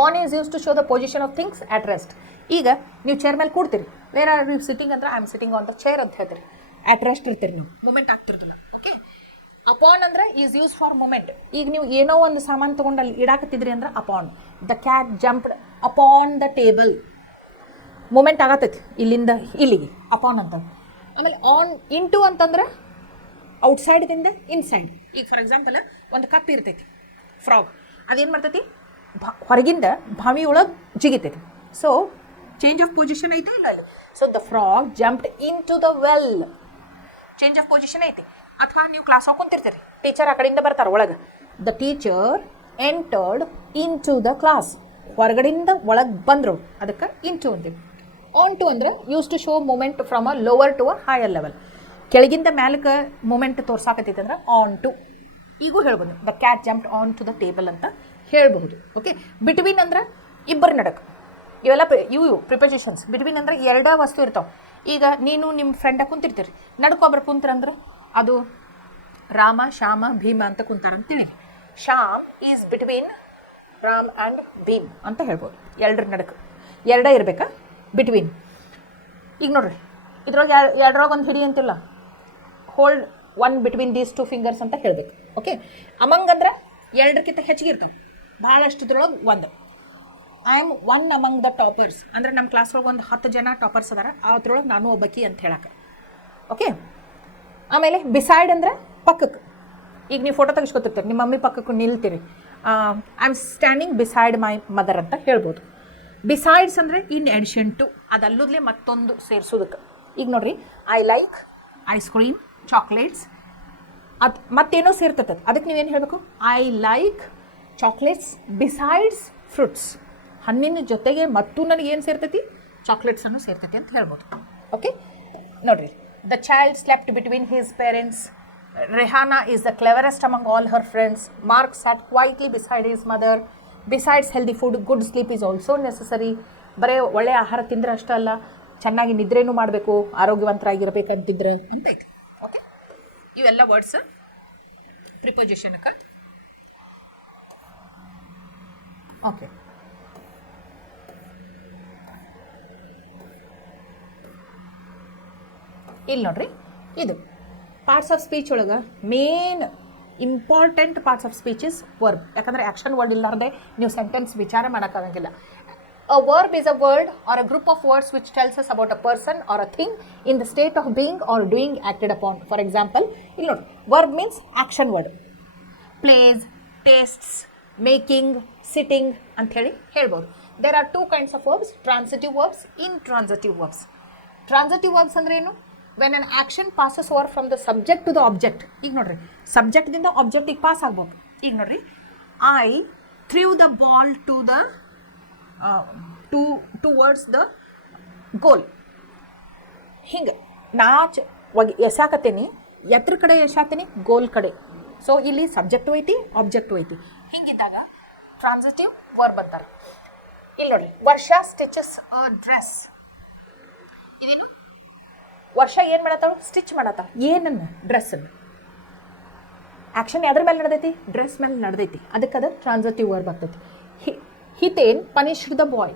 on is use to show the position of things at rest. ಈಗ ನೀವು ಚೇರ್ ಮೇಲೆ ಕೂಡ್ತೀರಿ, ವೇರ್ ಆರ್ ಯು ಸಿಟ್ಟಿಂಗ್ ಅಂದ್ರೆ I am sitting on the chair ಅಂತ ಹೇಳ್ತೀರಿ. ಆಟ್ ರೆಸ್ಟ್ ಇರ್ತೀರಿ ನೀವು, ಮೂಮೆಂಟ್ ಆಗ್ತಿರ್ತಿಲ್ಲ. ಓಕೆ, ಅಪಾನ್ ಅಂದ್ರೆ ಈಸ್ ಯೂಸ್ ಫಾರ್ ಮೂಮೆಂಟ್. ಈಗ ನೀವು ಏನೋ ಒಂದು ಸಾಮಾನು ತೊಗೊಂಡು ಅಲ್ಲಿ ಇಡಾಕತ್ತಿದ್ರಿ ಅಂದ್ರೆ upon. The cat jumped upon the table. Movement ಆಗತ್ತೈತಿ ಇಲ್ಲಿಂದ ಇಲ್ಲಿಗೆ, ಅಪಾನ್ ಅಂತ. ಆಮೇಲೆ ಆನ್ ಇಂಟು ಅಂತಂದ್ರೆ ಔಟ್ಸೈಡ್ದಿಂದ ಇನ್ಸೈಡ್. ಈಗ ಫಾರ್ ಎಕ್ಸಾಂಪಲ್ ಒಂದು ಕಪ್ ಇರ್ತೈತಿ, ಫ್ರಾಗ್, ಅದೇನು ಮಾಡ್ತೈತಿ? ಹೊರಗಿಂದ ಬಾವಿ ಒಳಗೆ ಜಿಗಿತೈತಿ. ಸೊ ಚೇಂಜ್ ಆಫ್ ಪೊಸಿಷನ್ ಐತೆ ಇಲ್ಲ ಅಲ್ಲಿ. So the frog jumped into the well. Change of position ಐತಿ. ಅಥವಾ ನೀವು ಕ್ಲಾಸ್ ಹಾಕೊಂತಿರ್ತೀರಿ, ಟೀಚರ್ ಆ ಕಡೆಯಿಂದ ಬರ್ತಾರೆ ಒಳಗೆ. The teacher entered into the class. ಹೊರಗಡೆಯಿಂದ ಒಳಗೆ ಬಂದರು, ಅದಕ್ಕೆ ಇನ್ ಟು ಅಂತೀವಿ. ಆನ್ ಟು ಅಂದ್ರೆ use to show movement from a lower to a higher level. ಕೆಳಗಿಂದ ಮ್ಯಾಲಕ್ಕೆ ಮೂಮೆಂಟ್ ತೋರ್ಸಾಕತ್ತೈತೆ ಅಂದ್ರೆ ಆನ್ ಟು. ಈಗೂ ಹೇಳ್ಬೋದು, the cat jumped onto the table ಅಂತ ಹೇಳಬಹುದು. ಓಕೆ, ಬಿಟ್ವೀನ್ ಅಂದ್ರೆ ಇಬ್ಬರ ನಡಕ್ಕೆ. ಇವೆಲ್ಲ ಇವು ಪ್ರಿಪೋಸಿಷನ್ಸ್. ಬಿಟ್ವೀನ್ ಅಂದ್ರೆ ಎರಡೇ ವಸ್ತು ಇರ್ತಾವೆ. ಈಗ ನೀನು ನಿಮ್ಮ ಫ್ರೆಂಡಾಗಿ ಕುಂತಿರ್ತೀರಿ, ನಡ್ಕೊಬ್ರು ಕುಂತ್ರಂದ್ರೆ ಅದು ರಾಮ ಶ್ಯಾಮ ಭೀಮ ಅಂತ ಕುಂತಾರಂತೇಳಿ. Shyam is between Ram and Bhim ಅಂತ ಹೇಳ್ಬೋದು. ಎರಡರ ನಡಕ್ಕೆ ಎರಡೇ ಇರಬೇಕಾ ಬಿಟ್ವೀನ್. ಈಗ ನೋಡ್ರಿ ಇದ್ರೊಳಗೆ ಎರಡರೊಳಗೆ ಒಂದು ಹಿಡಿ ಅಂತಿಲ್ಲ, hold one between these two fingers ಅಂತ ಹೇಳಬೇಕು. ಓಕೆ, ಅಮಂಗ್ ಅಂದ್ರೆ ಎರಡಕ್ಕಿಂತ ಹೆಚ್ಚಿಗೆ ಇರ್ತಾವೆ, ಭಾಳಷ್ಟು ಇದ್ರೊಳಗೆ ಒಂದು. I am one among the toppers ಅಂದರೆ ನಮ್ಮ ಕ್ಲಾಸ್ ಒಳಗೆ ಒಂದು 10 ಜನ ಟಾಪರ್ಸ್ ಅದಾರ, ಅದ್ರೊಳಗೆ ನಾನು ಒಬ್ಬಕಿ ಅಂತ ಹೇಳಕ್ಕೆ. ಓಕೆ, ಆಮೇಲೆ ಬಿಸೈಡ್ ಅಂದರೆ ಪಕ್ಕಕ್ಕೆ. ಈಗ ನೀವು ಫೋಟೋ ತೆಗಿಸ್ಕೊತಿರ್ತೀರಿ, ನಿಮ್ಮ ಮಮ್ಮಿ ಪಕ್ಕಕ್ಕೆ ನಿಲ್ತೀರಿ, I am standing beside my mother ಅಂತ ಹೇಳ್ಬೋದು. ಬಿಸೈಡ್ಸ್ ಅಂದರೆ ಇನ್ ಎಡಿಷನ್ ಟು, ಅದಲ್ಲದ್ಲೇ ಮತ್ತೊಂದು ಸೇರಿಸೋದಕ್ಕೆ. ಈಗ ನೋಡ್ರಿ, I like ice cream, chocolates, ಅದು ಮತ್ತೇನೋ ಸೇರ್ತದೆ, ಅದಕ್ಕೆ ನೀವೇನು ಹೇಳಬೇಕು? I like chocolates besides fruits. ಹಣ್ಣಿನ ಜೊತೆಗೆ ಮತ್ತು ನನಗೇನು ಸೇರ್ತೈತಿ? ಚಾಕ್ಲೇಟ್ಸನ್ನು ಸೇರ್ತೈತಿ ಅಂತ ಹೇಳ್ಬೋದು. ಓಕೆ, ನೋಡ್ರಿ, the child slept between his parents. Rehana is the cleverest among all her friends. Mark sat quietly beside his mother. Besides healthy food, good sleep is also necessary. ಬರೀ ಒಳ್ಳೆಯ ಆಹಾರ ತಿಂದ್ರೆ ಅಷ್ಟೇ ಅಲ್ಲ, ಚೆನ್ನಾಗಿ ನಿದ್ರೆನೂ ಮಾಡಬೇಕು, ಆರೋಗ್ಯವಂತರಾಗಿರ್ಬೇಕಂತಿದ್ರೆ ಅಂತ ಐತಿ. ಓಕೆ, ಇವೆಲ್ಲ ವರ್ಡ್ಸ್ ಪ್ರಿಪೋಸಿಷನ್ಗೆ. ಓಕೆ, ಇಲ್ಲಿ ನೋಡ್ರಿ, ಇದು ಪಾರ್ಟ್ಸ್ ಆಫ್ ಸ್ಪೀಚ್ ಒಳಗೆ main important parts of speech is verb. ಯಾಕಂದರೆ ಆ್ಯಕ್ಷನ್ ವರ್ಡ್ ಇಲ್ಲಾರ್ದೆ ನೀವು ಸೆಂಟೆನ್ಸ್ ವಿಚಾರ ಮಾಡೋಕ್ಕಾಗಂಗಿಲ್ಲ. A verb is a word or a group of words which tells us about a person or a thing in the state of being or doing acted upon. For example, ಇಲ್ಲಿ ನೋಡಿ, verb means action word. Plays, tastes, making, sitting ಅಂತ ಹೇಳಿ ಹೇಳ್ಬೋದು. There are two kinds of verbs, transitive verbs, intransitive verbs. Transitive verbs ಅಂದ್ರೆ ಏನು? When an action passes over from the subject to the object. ಈಗ ನೋಡ್ರಿ, ಸಬ್ಜೆಕ್ಟ್ದಿಂದ ಆಬ್ಜೆಕ್ಟಿಗೆ pass ಆಗ್ಬೋದು. ಈಗ ನೋಡ್ರಿ, I threw the ball to the towards the goal. ಹಿಂಗೆ ಎಸಾಕತ್ತೇನಿ, ಎತ್ರ ಕಡೆ ಎಸಾತೀನಿ? ಗೋಲ್ ಕಡೆ. ಸೊ ಇಲ್ಲಿ ಸಬ್ಜೆಕ್ಟು ಐತಿ, ಆಬ್ಜೆಕ್ಟು ಐತಿ. ಹಿಂಗಿದ್ದಾಗ ಟ್ರಾನ್ಸಿಟಿವ್ ವರ್ಬ್ ಅಂತಾರೆ. ಇಲ್ಲಿ ನೋಡಿ, ವರ್ಷ ಸ್ಟಿಚಸ್ ಅ ಡ್ರೆಸ್. ಇದೇನು? ವರ್ಷ ಏನು ಮಾಡತ್ತಾಳು? ಸ್ಟಿಚ್ ಮಾಡತ್ತಾಳ. ಏನನ್ನು? ಡ್ರೆಸ್ಸನ್ನು. ಆ್ಯಕ್ಷನ್ ಯಾವ್ದ್ರ ಮೇಲೆ ನಡೆದೈತಿ? ಡ್ರೆಸ್ ಮೇಲೆ ನಡೆದೈತಿ. ಅದಕ್ಕೆ ಅದು ಟ್ರಾನ್ಸಿಟಿವ್ ವರ್ಬ್ ಆಗ್ತೈತಿ. Hiten punished the boy.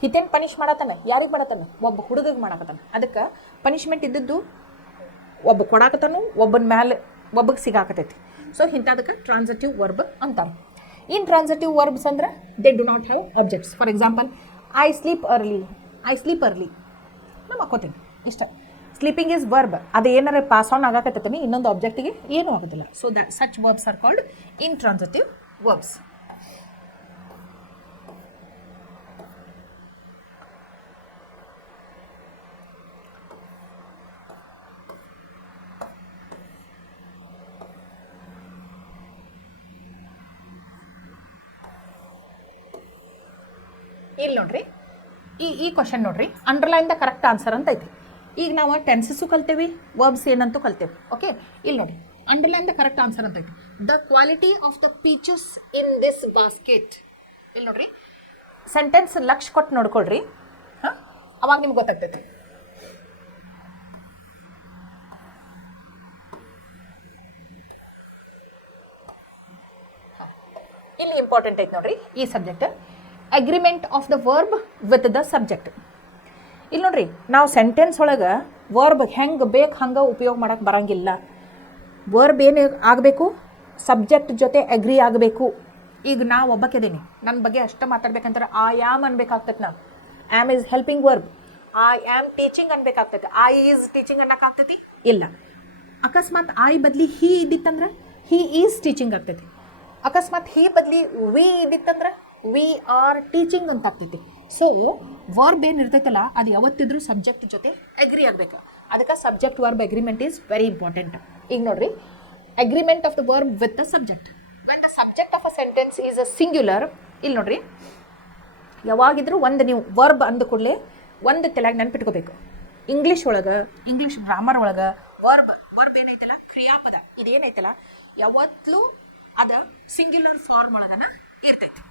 Hiten punish ಮಾಡತ್ತಾನ. ಯಾರಿಗೆ ಮಾಡತ್ತಾನ? ಒಬ್ಬ ಹುಡುಗಿಗೆ ಮಾಡಕತ್ತಾನ. ಅದಕ್ಕೆ ಪನಿಷ್ಮೆಂಟ್ ಇದ್ದದ್ದು ಒಬ್ಬ ಕೊಡಾಕತ್ತಾನು, ಒಬ್ಬನ ಮೇಲೆ ಒಬ್ಬಗೆ ಸಿಗಾಕತೈತಿ. ಸೊ ಇಂಥದಕ್ಕೆ ಟ್ರಾನ್ಸಿಟಿವ್ ವರ್ಬ್ ಅಂತಾರೆ. ಇನ್ ಟ್ರಾನ್ಸಿಟಿವ್ ವರ್ಬ್ಸ್ ಅಂದ್ರೆ they do not have objects. For example, I sleep early. I sleep early, ನಾ ಮಕ್ಕೋತೀನಿ ಇಷ್ಟ. Sleeping is verb. ಅದು ಏನಾರ ಪಾಸ್ ಆನ್ ಆಗಾಕತ್ತೈತಿ, ಇನ್ನೊಂದು ಆಬ್ಜೆಕ್ಟಿಗೆ ಏನೂ ಆಗೋದಿಲ್ಲ. So that such verbs are called intransitive verbs. ಇಲ್ಲಿ ನೋಡ್ರಿ, ಈ ಕ್ವಶನ್ ನೋಡ್ರಿ, ಅಂಡರ್ಲೈನ್ ದ ಕರೆಕ್ಟ್ ಆನ್ಸರ್ ಅಂತ ಐತಿ. ಈಗ ನಾವು ಟೆನ್ಸಸ್ಸು ಕಲ್ತೇವಿ, ವರ್ಬ್ಸ್ ಏನಂತೂ ಕಲ್ತೇವೆ. ಓಕೆ, ಇಲ್ಲಿ ನೋಡಿ, ಅಂಡರ್ಲೈನ್ ದ ಕರೆಕ್ಟ್ ಆನ್ಸರ್ ಅಂತ ಐತಿ. The quality of the peaches in this basket. ಇಲ್ಲಿ ನೋಡ್ರಿ, ಸೆಂಟೆನ್ಸ್ ಲಕ್ಷ ಕೊಟ್ಟು ನೋಡ್ಕೊಳ್ರಿ, ಹಾಂ, ಅವಾಗ ನಿಮ್ಗೆ ಗೊತ್ತಾಗ್ತೈತಿ. ಇಲ್ಲಿ ಇಂಪಾರ್ಟೆಂಟ್ ಐತಿ ನೋಡ್ರಿ ಈ subject. Agreement of the verb with the subject. ಇಲ್ಲಿ ನೋಡ್ರಿ, ನಾವು ಸೆಂಟೆನ್ಸ್ ಒಳಗೆ ವರ್ಬ್ ಹೆಂಗೆ ಬೇಕು ಹಂಗೆ ಉಪಯೋಗ ಮಾಡೋಕ್ಕೆ ಬರೋಂಗಿಲ್ಲ. ವರ್ಬ್ ಏನು ಆಗಬೇಕು? ಸಬ್ಜೆಕ್ಟ್ ಜೊತೆ ಅಗ್ರಿ ಆಗಬೇಕು. ಈಗ ನಾವು ಒಬ್ಬಕ್ಕಿದ್ದೀನಿ, ನನ್ನ ಬಗ್ಗೆ ಅಷ್ಟೇ ಮಾತಾಡ್ಬೇಕಂತಾರೆ ಐ ಆಮ್ ಅನ್ಬೇಕಾಗ್ತೈತೆ. ನಾವು am is helping verb. I am teaching ಅನ್ಬೇಕಾಗ್ತೈತೆ. ಐ ಈಸ್ ಟೀಚಿಂಗ್ ಅನ್ನೋಕ್ಕಾಗ್ತೈತಿ? ಇಲ್ಲ. ಅಕಸ್ಮಾತ್ ಐ ಬದಲಿ ಹಿ ಇದ್ದಿತ್ತಂದ್ರೆ ಹಿ ಈಸ್ ಟೀಚಿಂಗ್ ಆಗ್ತೈತಿ. ಅಕಸ್ಮಾತ್ ಹಿ ಬದಲಿ ವಿ ಇದ್ದಿತ್ತಂದ್ರೆ ವಿ ಆರ್ ಟೀಚಿಂಗ್ ಅಂತ ಆಗ್ತೈತಿ. ಸೊ ವರ್ಬ್ ಏನು ಇರ್ತೈತಲ್ಲ, ಅದು ಯಾವತ್ತಿದ್ರೂ ಸಬ್ಜೆಕ್ಟ್ ಜೊತೆ ಅಗ್ರಿ ಆಗಬೇಕು. ಅದಕ್ಕೆ subject verb agreement is very important. ಈಗ ನೋಡ್ರಿ, agreement of the verb with the subject. When the subject of a sentence is a singular. ಇಲ್ಲಿ ನೋಡ್ರಿ, ಯಾವಾಗಿದ್ರೂ ಒಂದು ನೀವು ವರ್ಬ್ ಅಂದ ಕೂಡಲೇ ಒಂದು ತಲೆಯಾಗಿ ನೆನ್ಪಿಟ್ಕೋಬೇಕು. ಇಂಗ್ಲೀಷ್ ಒಳಗೆ, ಇಂಗ್ಲೀಷ್ ಗ್ರಾಮರ್ ಒಳಗೆ ವರ್ಬ್ ಏನೈತಲ್ಲ, ಕ್ರಿಯಾಪದ ಇದೇನೈತಲ್ಲ, ಯಾವತ್ತೂ ಅದು ಸಿಂಗ್ಯುಲರ್ ಫಾರ್ಮ್ ಒಳಗನ ಇರ್ತೈತಿ.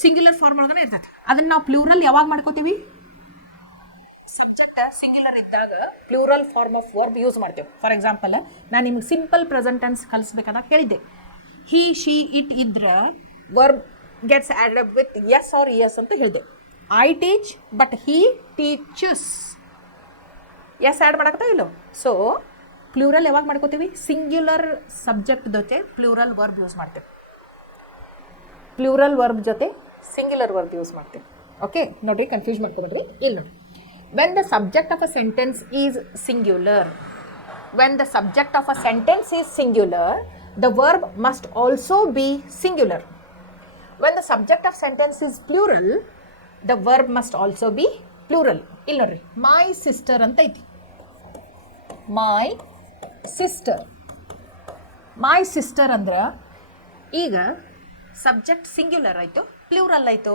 ಸಿಂಗ್ಯುಲರ್ ಫಾರ್ಮ್ ಒಳಗನೆ ಇರ್ತೈತಿ. ಅದನ್ನ ನಾವು ಪ್ಲೂರಲ್ ಯಾವಾಗ ಮಾಡ್ಕೋತೀವಿ? ಸಬ್ಜೆಕ್ಟ್ ಸಿಂಗ್ಯುಲರ್ ಇದ್ದಾಗ plural form of verb use ಮಾಡ್ತೇವೆ. ಫಾರ್ ಎಕ್ಸಾಂಪಲ್ ನಾನು ನಿಮ್ಗೆ ಸಿಂಪಲ್ ಪ್ರೆಸೆಂಟ್ ಟೆನ್ಸ್ ಕಲಿಸ್ಬೇಕಾದಾಗ ಹೇಳಿದ್ದೆ, ಹಿ ಶಿ ಇಟ್ ಇದ್ರೆ verb gets added with S or S ಅಂತ ಹೇಳಿದೆ. I teach but he teaches, S add ಮಾಡಕತ್ತಾ ಇಲ್ಲೋ. ಸೊ ಪ್ಲೂರಲ್ ಯಾವಾಗ ಮಾಡ್ಕೋತೀವಿ? ಸಿಂಗ್ಯುಲರ್ ಸಬ್ಜೆಕ್ಟ್ ಜೊತೆ ಪ್ಲೂರಲ್ ವರ್ಬ್ ಯೂಸ್ ಮಾಡ್ತೇವೆ. ಪ್ಲೂರಲ್ ವರ್ಬ್ ಜೊತೆ ಸಿಂಗ್ಯುಲರ್ ವರ್ಬ್ ಯೂಸ್ ಮಾಡ್ತೇವೆ. ಓಕೆ, ನೋಡಿರಿ, ಕನ್ಫ್ಯೂಸ್ ಮಾಡ್ಕೊಬೇಡ್ರಿ. ಇಲ್ಲಿ ನೋಡಿ, when the subject of a sentence is singular, when the subject of a sentence is singular, the verb must also be singular. When the subject of sentence is plural, the verb must also B plural. ಇಲ್ಲಿ ನೋಡ್ರಿ, my sister ಅಂತ ಐತಿ. My sister, my sister ಅಂದ್ರೆ ಈಗ subject singular ಆಯಿತು, plural ಆಯಿತು,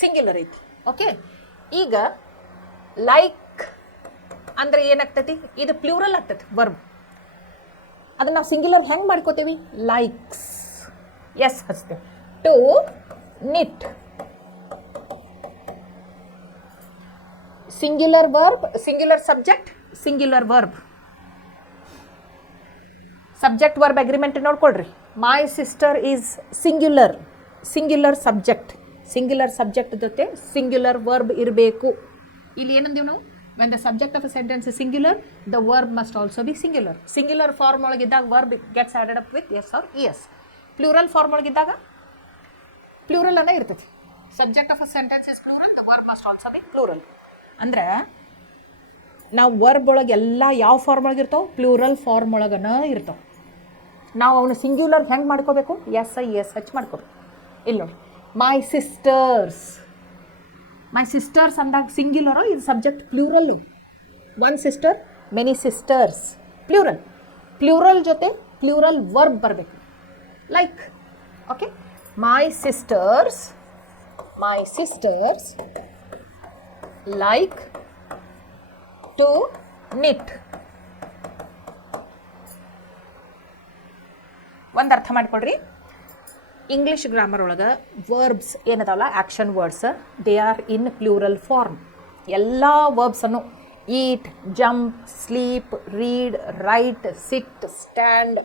singular ಐತಿ. Okay, ಈಗ ಲೈಕ್ ಅಂದರೆ ಏನಾಗ್ತೈತಿ? ಇದು ಪ್ಲೂರಲ್ ಆಗ್ತೈತಿ ವರ್ಬ್. ಅದನ್ನು ನಾವು ಸಿಂಗ್ಯುಲರ್ ಹೆಂಗೆ ಮಾಡ್ಕೋತೀವಿ? ಲೈಕ್ಸ್, ಎಸ್ ಹಚ್ತೇವೆ. To knit, singular verb, singular subject, singular verb. Subject verb agreement ನೋಡ್ಕೊಳ್ರಿ. My sister is singular, singular subject, singular subject ಜೊತೆ ಸಿಂಗ್ಯುಲರ್ ವರ್ಬ್ ಇರಬೇಕು. ಇಲ್ಲಿ ಏನಂದೀವಿ ನಾವು? When the subject of a sentence is singular, the verb must also be singular. Singular form ಒಳಗಿದ್ದಾಗ verb gets added up with S or S. Plural form ಒಳಗಿದ್ದಾಗ plural ಅನ್ನೇ ಇರ್ತೈತಿ. Subject of a sentence is plural, the verb must also B plural. ಅಂದ್ರೆ ನಾವು verb ಒಳಗೆ ಎಲ್ಲ ಯಾವ form ಒಳಗೆ ಇರ್ತಾವೆ? ಪ್ಲೂರಲ್ ಫಾರ್ಮ್ ಒಳಗನ ಇರ್ತಾವೆ. ನಾವು ಅವನು ಸಿಂಗ್ಯುಲರ್ ಹೆಂಗೆ ಮಾಡ್ಕೋಬೇಕು? ಎಸ್ ಐ ಎಸ್ ಹಚ್ ಮಾಡ್ಕೋಬೇಕು. ಇಲ್ಲಿ ನೋಡಿ, ಮೈ ಸಿಸ್ಟರ್ಸ್, ಮೈ ಸಿಸ್ಟರ್ಸ್ ಅಂದಾಗ ಸಿಂಗ್ಯುಲರು, ಇದು subject plural. One sister, many sisters, plural. Plural ಜೊತೆ ಪ್ಲೂರಲ್ ವರ್ಬ್ ಬರಬೇಕು. Like, okay, my sisters, my sisters like to knit. ಒಂದು ಅರ್ಥ ಮಾಡ್ಕೊಳ್ರಿ, ಇಂಗ್ಲೀಷ್ ಗ್ರಾಮರ್ ಒಳಗೆ ವರ್ಬ್ಸ್ ಏನದಾವಲ್ಲ, action words, they are in plural form. ಎಲ್ಲ ವರ್ಬ್ಸನ್ನು eat, jump, sleep, read, write, sit, stand,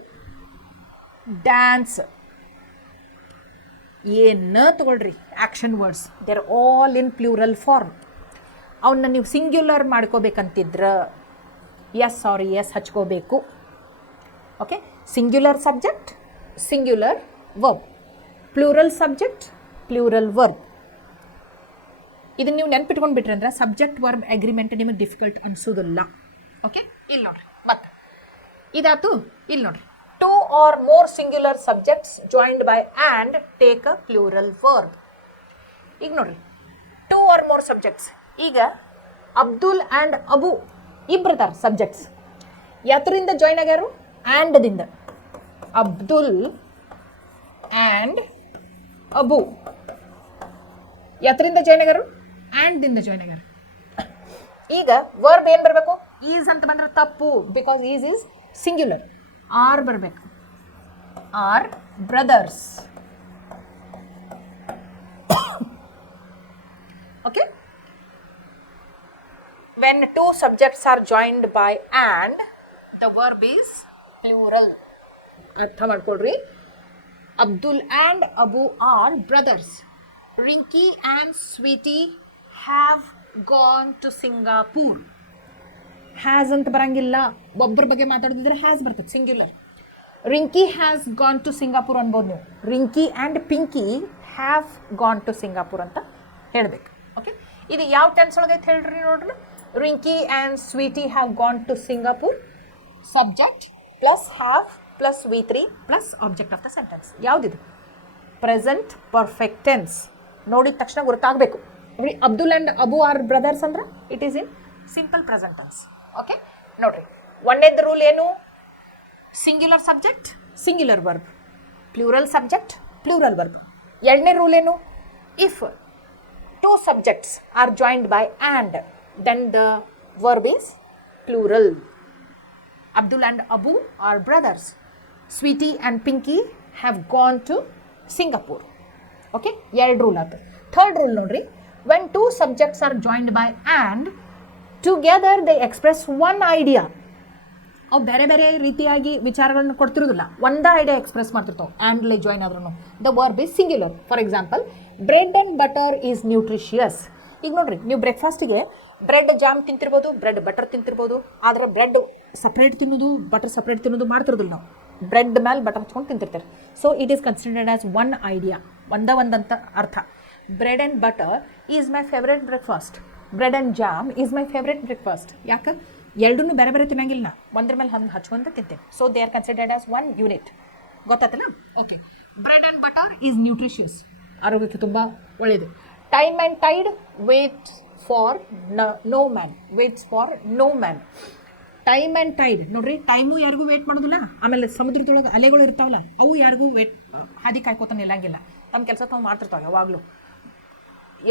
dance, ಏನು ತಗೊಳ್ರಿ action words, they are all in plural form. ಅವನ್ನ ನೀವು ಸಿಂಗ್ಯುಲರ್ ಮಾಡ್ಕೋಬೇಕಂತಿದ್ರೆ ಎಸ್ ಆರ್ ಎಸ್ ಹಚ್ಕೋಬೇಕು. Okay, singular subject, singular verb, plural subject, plural verb. ಇದನ್ನು ನೀವು ನೆನ್ಪಿಟ್ಕೊಂಡು ಬಿಟ್ರಿ ಅಂದ್ರೆ ಸಬ್ಜೆಕ್ಟ್ ವರ್ಬ್ ಅಗ್ರಿಮೆಂಟ್ ನಿಮಗೆ ಡಿಫಿಕಲ್ಟ್ ಅನಿಸೋದಿಲ್ಲ. ಓಕೆ, ಇಲ್ಲಿ ನೋಡ್ರಿ, ಮತ್ತೆ ಇದಾತು. ಇಲ್ಲಿ ನೋಡ್ರಿ, two or more singular subjects joined by and take a plural verb. ಈಗ ನೋಡ್ರಿ, ಟೂ ಆರ್ ಮೋರ್ ಸಬ್ಜೆಕ್ಟ್ಸ್. ಈಗ ಅಬ್ದುಲ್ ಆ್ಯಂಡ್ ಅಬು ಇಬ್ಬರದಾರ ಸಬ್ಜೆಕ್ಟ್ಸ್. ಯಾತ್ರಿಂದ ಜಾಯ್ನ್ ಆಗ್ಯಾರು? ಆ್ಯಂಡ್ದಿಂದ. ಅಬ್ದುಲ್ ಆ್ಯಂಡ್ ಅಬು ಯಾತ್ರಿಂದ ಜಾಯ್ನ್ ಆಗ್ಯಾರು? ಆ್ಯಂಡ್ದಿಂದ ಜಾಯ್ನ್ ಆಗ್ಯಾರ. ಈಗ ವರ್ಬ್ ಏನು ಬರಬೇಕು? ಈಸ್ ಅಂತ ಬಂದ್ರೆ ತಪ್ಪು, because is is singular. Are ಬರಬೇಕು. Are brothers. Okay, when two subjects are joined by and, the verb is plural. ಅರ್ಥ ಮಾಡ್ಕೊಳ್ರಿ. Abdul and Abu are brothers. Rinki and Sweety have gone to Singapore. Has ಅಂತ ಬರಂಗಿಲ್ಲ, ಒಬ್ಬರ ಬಗ್ಗೆ ಮಾತಾಡೋದಿದ್ರೆ ಹ್ಯಾಸ್ ಬರ್ತದೆ, singular. Rinki has gone to Singapore ಅನ್ಬೋದು ನೀವು. Rinki and Pinki have gone to Singapore ಅಂತ ಹೇಳಬೇಕು. ಓಕೆ, ಇದು ಯಾವ ಟೆನ್ಸ್ ಒಳಗೈತೆ ಹೇಳ್ರಿ ನೋಡ್ರಿ. Rinki and Sweety have gone to Singapore, subject plus have plus V3 plus object of the sentence. ಯಾವುದಿದು? Present perfect tense. ನೋಡಿದ ತಕ್ಷಣ ಗೊತ್ತಾಗಬೇಕು. Abdul and Abu are brothers ಅಂದ್ರೆ it is in simple present tense. Okay, ನೋಡ್ರಿ, ಒಂದೇದು ರೂಲ್ ಏನು? Singular subject, singular verb, plural subject, plural verb. ಎರಡನೇ rule ಏನು? If two subjects are joined by and, then the verb is plural. Abdul and Abu are brothers. Sweetie and Pinky have gone to Singapore. Okay, ಎರಡು rule ಆಯ್ತು. Third rule ನೋಡ್ರಿ, when two subjects are joined by and, together they express one idea. ಅವು ಬೇರೆ ಬೇರೆ ರೀತಿಯಾಗಿ ವಿಚಾರಗಳನ್ನ ಕೊಡ್ತಿರೋದಿಲ್ಲ, ಒಂದೇ idea express ಮಾಡ್ತಿರ್ತಾವೆ ಆ್ಯಂಡ್ಲೆ join ಆದ್ರೂ. The verb is singular. For example, bread and butter is nutritious. ಈಗ ನೋಡ್ರಿ, ನೀವು ಬ್ರೇಕ್ಫಾಸ್ಟಿಗೆ ಬ್ರೆಡ್ ಜಾಮ್ ತಿಂತಿರ್ಬೋದು, ಬ್ರೆಡ್ ಬಟರ್ ತಿಂತಿರ್ಬೋದು, ಆದರೆ ಬ್ರೆಡ್ ಸಪ್ರೇಟ್ ತಿನ್ನೋದು ಬಟರ್ ಸಪ್ರೇಟ್ ತಿನ್ನೋದು ಮಾಡ್ತಿರೋದಿಲ್ಲ ನಾವು. ಬ್ರೆಡ್ ಮೇಲೆ ಬಟರ್ ಹಚ್ಕೊಂಡು ತಿಂತಿರ್ತಾರೆ. So it is considered as one idea, ಒಂದಂತ ಅರ್ಥ. Bread and butter is my favourite breakfast, bread and jam is my favourite breakfast. ಯಾಕೆ? ಎರಡನ್ನೂ ಬೇರೆ ಬೇರೆ ತಿನ್ನಂಗಿಲ್ಲ, ನಾ ಒಂದ್ರ ಮೇಲೆ ಹಂಗೆ ಹಚ್ಕೊಂತ ತಿಂತೇನೆ. So they are considered as one unit. ಗೊತ್ತಾಯ್ತಲ್ಲ? Okay. Bread and butter is nutritious, ಆರೋಗ್ಯಕ್ಕೆ ತುಂಬ ಒಳ್ಳೆಯದು. Time and tide waits for no man, waits for no man. Time and tide ನೋಡ್ರಿ, ಟೈಮು ಯಾರಿಗೂ ವೇಟ್ ಮಾಡೋದಿಲ್ಲ. ಆಮೇಲೆ ಸಮುದ್ರದೊಳಗೆ ಅಲೆಗಳು ಇರ್ತಾವಲ್ಲ, ಅವು ಯಾರಿಗೂ ವೇಟ್ ಹಾದಿ ಕಾಯ್ಕೋತ ನಿಲ್ಲಂಗಿಲ್ಲ. ತಮ್ಮ ಕೆಲಸ ತಾವು ಮಾಡ್ತಿರ್ತಾವೆ, ಯಾವಾಗಲೂ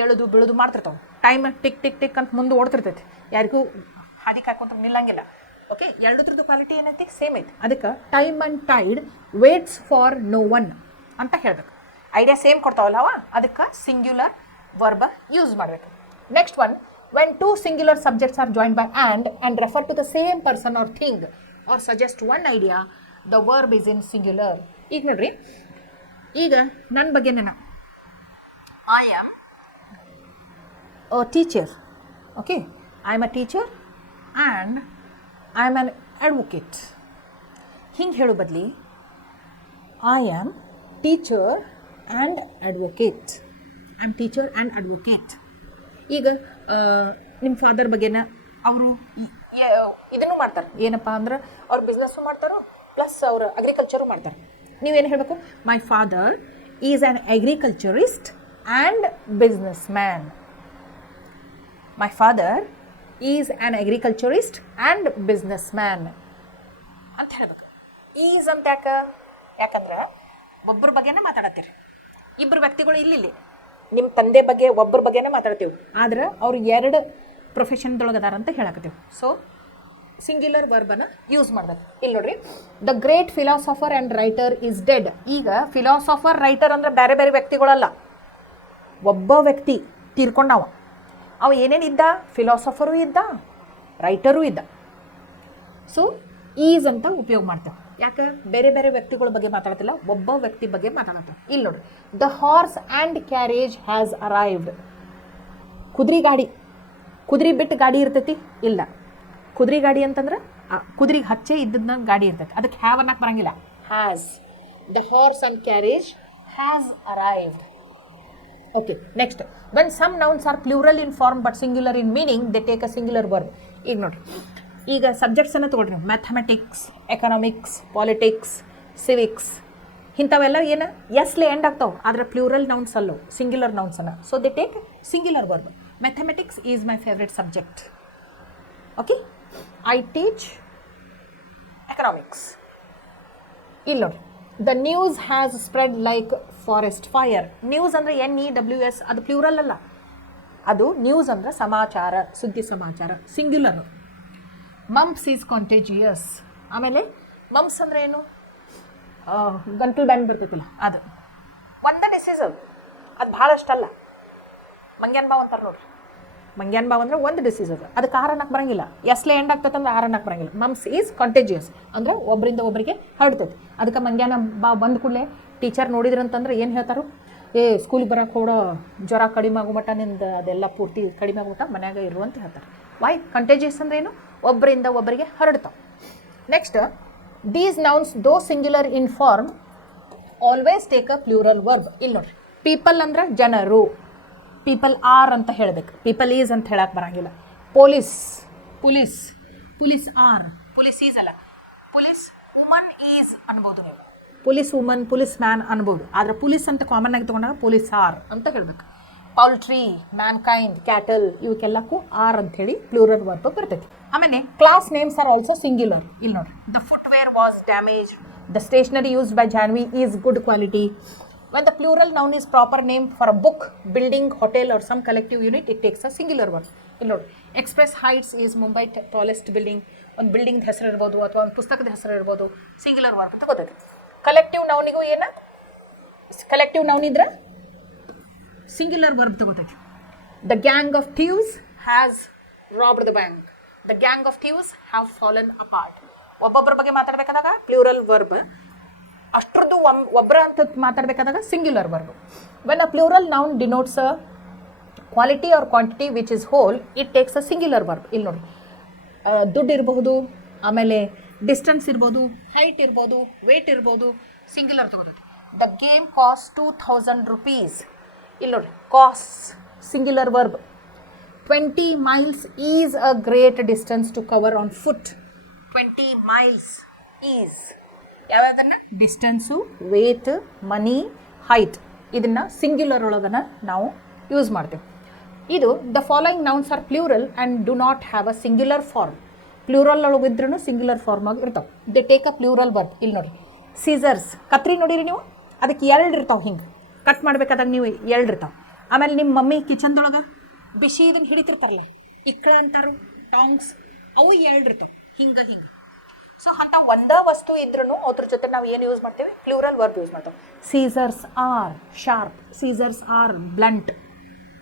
ಏಳೋದು ಬೀಳೋದು ಮಾಡ್ತಿರ್ತಾವೆ. ಟೈಮ್ ಟಿಕ್ ಟಿಕ್ ಟಿಕ್ ಅಂತ ಮುಂದೆ ಓಡ್ತಿರ್ತೈತಿ, ಯಾರಿಗೂ ಹಾದಿ ಕಾಯ್ಕೊಂತ ನಿಲ್ಲಂಗಿಲ್ಲ. ಓಕೆ, ಎರಡರದ್ದು ಕ್ವಾಲಿಟಿ ಏನೈತಿ? ಸೇಮ್ ಐತಿ. ಅದಕ್ಕೆ time and tide waits for no one ಅಂತ ಹೇಳ್ಬೇಕು. ಐಡಿಯಾ ಸೇಮ್ ಕೊಡ್ತಾವಲ್ಲ ಅವ, ಅದಕ್ಕೆ ಸಿಂಗ್ಯುಲರ್ ವರ್ಬ ಯೂಸ್ ಮಾಡಬೇಕು. Next one, when two singular subjects are joined by and refer to the same person or thing or suggest one idea, the verb is in singular. ಈಗ ನೋಡ್ರಿ, ಈಗ ನನ್ನ ಬಗ್ಗೆನೇ I am a teacher. Okay, I am a teacher and I am an advocate. ಹಿಂಗೆ ಹೇಳೋ ಬದಲಿ I am teacher and advocate. I am teacher and advocate. ಈಗ ನಿಮ್ಮ ಫಾದರ್ ಬಗ್ಗೆನ ಅವರು ಇದನ್ನು ಮಾಡ್ತಾರೆ, ಏನಪ್ಪ ಅಂದ್ರೆ ಅವ್ರು ಬಿಸ್ನೆಸ್ಸು ಮಾಡ್ತಾರೋ ಪ್ಲಸ್ ಅವರು ಅಗ್ರಿಕಲ್ಚರು ಮಾಡ್ತಾರೆ. ನೀವೇನು ಹೇಳಬೇಕು? My father is an agriculturist and business man. My father is an agriculturist and business man ಅಂತ ಹೇಳಬೇಕು. ಈಸ್ ಅಂತ ಯಾಕಂದ್ರೆ ಒಬ್ಬರ ಬಗ್ಗೆನೇ ಮಾತಾಡತ್ತೀರಿ, ಇಬ್ಬರು ವ್ಯಕ್ತಿಗಳು ಇಲ್ಲಿ ನಿಮ್ಮ ತಂದೆ ಬಗ್ಗೆ ಒಬ್ಬರ ಬಗ್ಗೆನೇ ಮಾತಾಡ್ತೀವಿ, ಆದ್ರೆ ಅವ್ರು ಎರಡು ಪ್ರೊಫೆಷನ್ದೊಳಗೆ ಅದಾರ ಅಂತ ಹೇಳಕತ್ತೀವಿ. ಸೊ ಸಿಂಗ್ಯುಲರ್ ವರ್ಬನ್ನು ಯೂಸ್ ಮಾಡ್ಬೇಕು. ಇಲ್ಲಿ ನೋಡ್ರಿ, the great philosopher and writer is dead. ಈಗ ಫಿಲಾಸಫರ್ ರೈಟರ್ ಅಂದ್ರೆ ಬೇರೆ ಬೇರೆ ವ್ಯಕ್ತಿಗಳಲ್ಲ, ಒಬ್ಬ ವ್ಯಕ್ತಿ ತೀರ್ಕೊಂಡವ. ಅವ ಏನೇನಿದ್ದ? ಫಿಲಾಸಫರು ಇದ್ದ, ರೈಟರೂ ಇದ್ದ. ಸೊ ಈಸ್ ಅಂತ ಉಪಯೋಗ ಮಾಡ್ತೇವೆ. ಯಾಕೆ? ಬೇರೆ ಬೇರೆ ವ್ಯಕ್ತಿಗಳ ಬಗ್ಗೆ ಮಾತಾಡ್ತಿಲ್ಲ, ಒಬ್ಬ ವ್ಯಕ್ತಿ ಬಗ್ಗೆ ಮಾತಾಡ್ತೇವೆ. ಇಲ್ಲಿ ನೋಡ್ರಿ, the horse and carriage has arrived. ಕುದುರೆ ಗಾಡಿ, ಕುದುರೆ ಬಿಟ್ಟು ಗಾಡಿ ಇರ್ತೈತಿ? ಇಲ್ಲ. ಕುದುರೆ ಗಾಡಿ ಅಂತಂದ್ರೆ ಕುದುರೆಗೆ ಹಚ್ಚೆ ಇದ್ದದನ್ನ ಗಾಡಿ ಇರ್ತೈತಿ, ಅದಕ್ಕೆ ಹ್ಯಾವ್ ಅನ್ನಕ್ಕೆ ಬರಂಗಿಲ್ಲ, has. The horse and carriage has arrived. Okay, next, when some nouns are plural in form but singular in meaning they take a singular verb. ಈಗ ನೋಡ್ರಿ, ಈಗ ಸಬ್ಜೆಕ್ಟ್ಸನ್ನು ತೊಗೊಳ್ರಿ, ಮ್ಯಾಥಮೆಟಿಕ್ಸ್, ಎಕನಾಮಿಕ್ಸ್, ಪಾಲಿಟಿಕ್ಸ್, ಸಿವಿಕ್ಸ್, ಇಂಥವೆಲ್ಲ ಏನು ಎಸ್ಲೆ ಎಂಡ್ ಆಗ್ತಾವೆ, ಆದರೆ ಪ್ಲೂರಲ್ ನೌನ್ಸ್ ಅಲ್ಲೋ, singular ನೌನ್ಸನ್ನು. So they take singular verb. Mathematics is my favourite subject. Okay, I teach economics. ಇಲ್ಲಿ ನೋಡ್ರಿ, the news has spread like forest fire. News ಅಂದರೆ NEWS, ಅದು ಪ್ಲೂರಲ್ ಅಲ್ಲ, ಅದು ನ್ಯೂಸ್ ಅಂದರೆ ಸಮಾಚಾರ, ಸುದ್ದಿ ಸಮಾಚಾರ, ಸಿಂಗ್ಯುಲರ್. Mumps is contagious. ಆಮೇಲೆ ಮಂಪ್ಸ್ ಅಂದರೆ ಏನು? ಗಂಟಲು ಬ್ಯಾಂಡ್ ಬರ್ತೈತಿಲ್ಲ, ಅದು ಒಂದೇ ಡಿಸೀಸ್, ಅದು ಭಾಳಷ್ಟಲ್ಲ. ಮಂಗ್ಯಾನ್ ಬಾವ್ ಅಂತಾರೆ ನೋಡ್ರಿ, ಮಂಗ್ಯಾನ್ ಬಾವ್ ಅಂದರೆ ಒಂದು ಡಿಸೀಸ್, ಅದಕ್ಕೆ ಆರ್ ಅನ್ನಕ್ಕೆ ಬರಂಗಿಲ್ಲ. ಎಸ್ಲೆ ಎಂಡ್ ಆಗ್ತೈತಂದ್ರೆ ಆರ್ ಅನ್ನಕ್ಕೆ ಬರಂಗಿಲ್ಲ. ಮಂಪ್ಸ್ ಈಸ್ ಕಾಂಟೇಜಿಯಸ್ ಅಂದರೆ ಒಬ್ಬರಿಂದ ಒಬ್ಬರಿಗೆ ಹರಡ್ತೈತಿ. ಅದಕ್ಕೆ ಮಂಗ್ಯಾನ ಬಾವ್ ಬಂದ ಕೂಡಲೇ ಟೀಚರ್ ನೋಡಿದ್ರಂತಂದ್ರೆ ಏನು ಹೇಳ್ತಾರೋ? ಸ್ಕೂಲಿಗೆ ಬರೋಕೆ ಹೋಡೋ, ಜ್ವರ ಕಡಿಮೆ ಆಗೋ ಮಟ್ಟ ನಿಂದು ಅದೆಲ್ಲ ಪೂರ್ತಿ ಕಡಿಮೆ ಆಗೋ ಮಟ್ಟ ಮನ್ಯಾಗ ಇರು ಅಂತ ಹೇಳ್ತಾರೆ. ವೈ? ಕಂಟೇಜಿಯಸ್ ಅಂದ್ರೆ ಏನು? ಒಬ್ಬರಿಂದ ಒಬ್ಬರಿಗೆ ಹರಡ್ತಾವೆ. Next, these nouns though singular in form always take a plural verb. ಇಲ್ಲಿ ನೋಡ್ರಿ, ಪೀಪಲ್ ಅಂದ್ರೆ ಜನರು, ಪೀಪಲ್ ಆರ್ ಅಂತ ಹೇಳಬೇಕು, ಪೀಪಲ್ ಈಸ್ ಅಂತ ಹೇಳಕ್ಕೆ ಬರಂಗಿಲ್ಲ. Police, police, police are, police is ಅಲ್ಲ, ಪೊಲೀಸ್ ವುಮನ್ ಈಸ್ ಅನ್ಬೋದು ನೀವು, ಪೊಲೀಸ್ ವುಮನ್, ಪೊಲೀಸ್ ಮ್ಯಾನ್ ಅನ್ಬೋದು. ಆದರೆ ಪೊಲೀಸ್ ಅಂತ ಕಾಮನ್ ಆಗಿ ತೊಗೊಂಡಾಗ ಪೊಲೀಸ್ ಆರ್ ಅಂತ ಹೇಳಬೇಕು. ಪೌಲ್ಟ್ರಿ, ಮ್ಯಾನ್ಕೈಂಡ್, ಕ್ಯಾಟಲ್, ಇವಕ್ಕೆಲ್ಲಕ್ಕೂ ಆರ್ ಅಂಥೇಳಿ ಪ್ಲೂರಲ್ ವರ್ಬ್ ಬರ್ತೈತಿ. ಆಮೇಲೆ class names are also singular. ಇಲ್ಲಿ ನೋಡ್ರಿ, the footwear was damage, the stationery used by Janhvi is good quality. When the plural noun is proper name for a book, building, hotel or some collective unit, it takes a singular verb. ಇಲ್ಲಿ ನೋಡಿ, Express Heights is Mumbai tallest building. ಒಂದು building ಹೆಸರು ಇರ್ಬೋದು ಅಥವಾ ಒಂದು ಪುಸ್ತಕದ ಹೆಸರು ಇರ್ಬೋದು, ಸಿಂಗ್ಯುಲರ್ ವರ್ಬ್ ಅಂತ ಗೊತ್ತೈತಿ. ಕಲೆಕ್ಟಿವ್ ನೌನಿಗೂ ಏನು? ಕಲೆಕ್ಟಿವ್ ನೌನ್ ಇದ್ರೆ ಸಿಂಗ್ಯುಲರ್ ವರ್ಬ್ ತಗೋತೈತಿ. The gang of thieves has robbed the bank. The gang of thieves have fallen apart. ಒಬ್ಬೊಬ್ಬರ ಬಗ್ಗೆ ಮಾತಾಡಬೇಕಾದಾಗ ಪ್ಲೂರಲ್ ವರ್ಬ್, ಅಷ್ಟರದ್ದು ಒಬ್ಬರ ಅಂತ ಮಾತಾಡಬೇಕಾದಾಗ singular verb. When a plural noun denotes a quality or quantity which is whole, it takes a singular verb. ಇಲ್ಲಿ ನೋಡಿ, ದುಡ್ಡು ಇರಬಹುದು, ಆಮೇಲೆ ಡಿಸ್ಟೆನ್ಸ್ ಇರ್ಬೋದು, ಹೈಟ್ ಇರ್ಬೋದು, ವೇಟ್ ಇರ್ಬೋದು, ಸಿಂಗ್ಯುಲರ್ ತಗೋತೈತಿ. The game cost 2000 rupees. ಇಲ್ಲಿ ನೋಡಿ, cost singular verb. 20 miles is a great distance to cover on foot. 20 miles is ಯಾವ್ಯಾವ್ದನ್ನ, ಡಿಸ್ಟೆನ್ಸು, ವೇಟ್, ಮನಿ, ಹೈಟ್, ಇದನ್ನು ಸಿಂಗ್ಯುಲರ್ ಒಳಗನ ನಾವು ಯೂಸ್ ಮಾಡ್ತೇವೆ. ಇದು the following nouns are plural and do not have a singular form. Plural ಒಳಗಿದ್ರೂ singular form ಆಗಿ ಇರ್ತಾವೆ. They take a plural verb. ಇಲ್ಲಿ ನೋಡಿ, ಸೀಸರ್ಸ್, ಕತ್ರಿ ನೋಡಿರಿ ನೀವು, ಅದಕ್ಕೆ 2 ಇರ್ತಾವೆ. ಹಿಂಗೆ ಕಟ್ ಮಾಡಬೇಕಾದಾಗ ನೀವು 2 ಇರ್ತಾವೆ. ಆಮೇಲೆ ನಿಮ್ಮ ಮಮ್ಮಿ ಕಿಚನ್ದೊಳಗೆ ಬಿಸಿ ಇದನ್ನು ಹಿಡಿತಿರ್ತಾರಲ್ಲ, ಇಕ್ಕಳ ಅಂತಾರು, ಟಾಂಗ್ಸ್, ಅವು 2 ಇರ್ತಾವೆ. ಹಿಂಗೆ ಸೊ ಅಂತ ಒಂದೇ ವಸ್ತು ಇದ್ರೂ ಅದ್ರ ಜೊತೆ ನಾವು ಏನು ಯೂಸ್ ಮಾಡ್ತೇವೆ, ಪ್ಲೂರಲ್ ವರ್ಬ್ ಯೂಸ್ ಮಾಡ್ತೇವೆ. Scissors are sharp, scissors are blunt.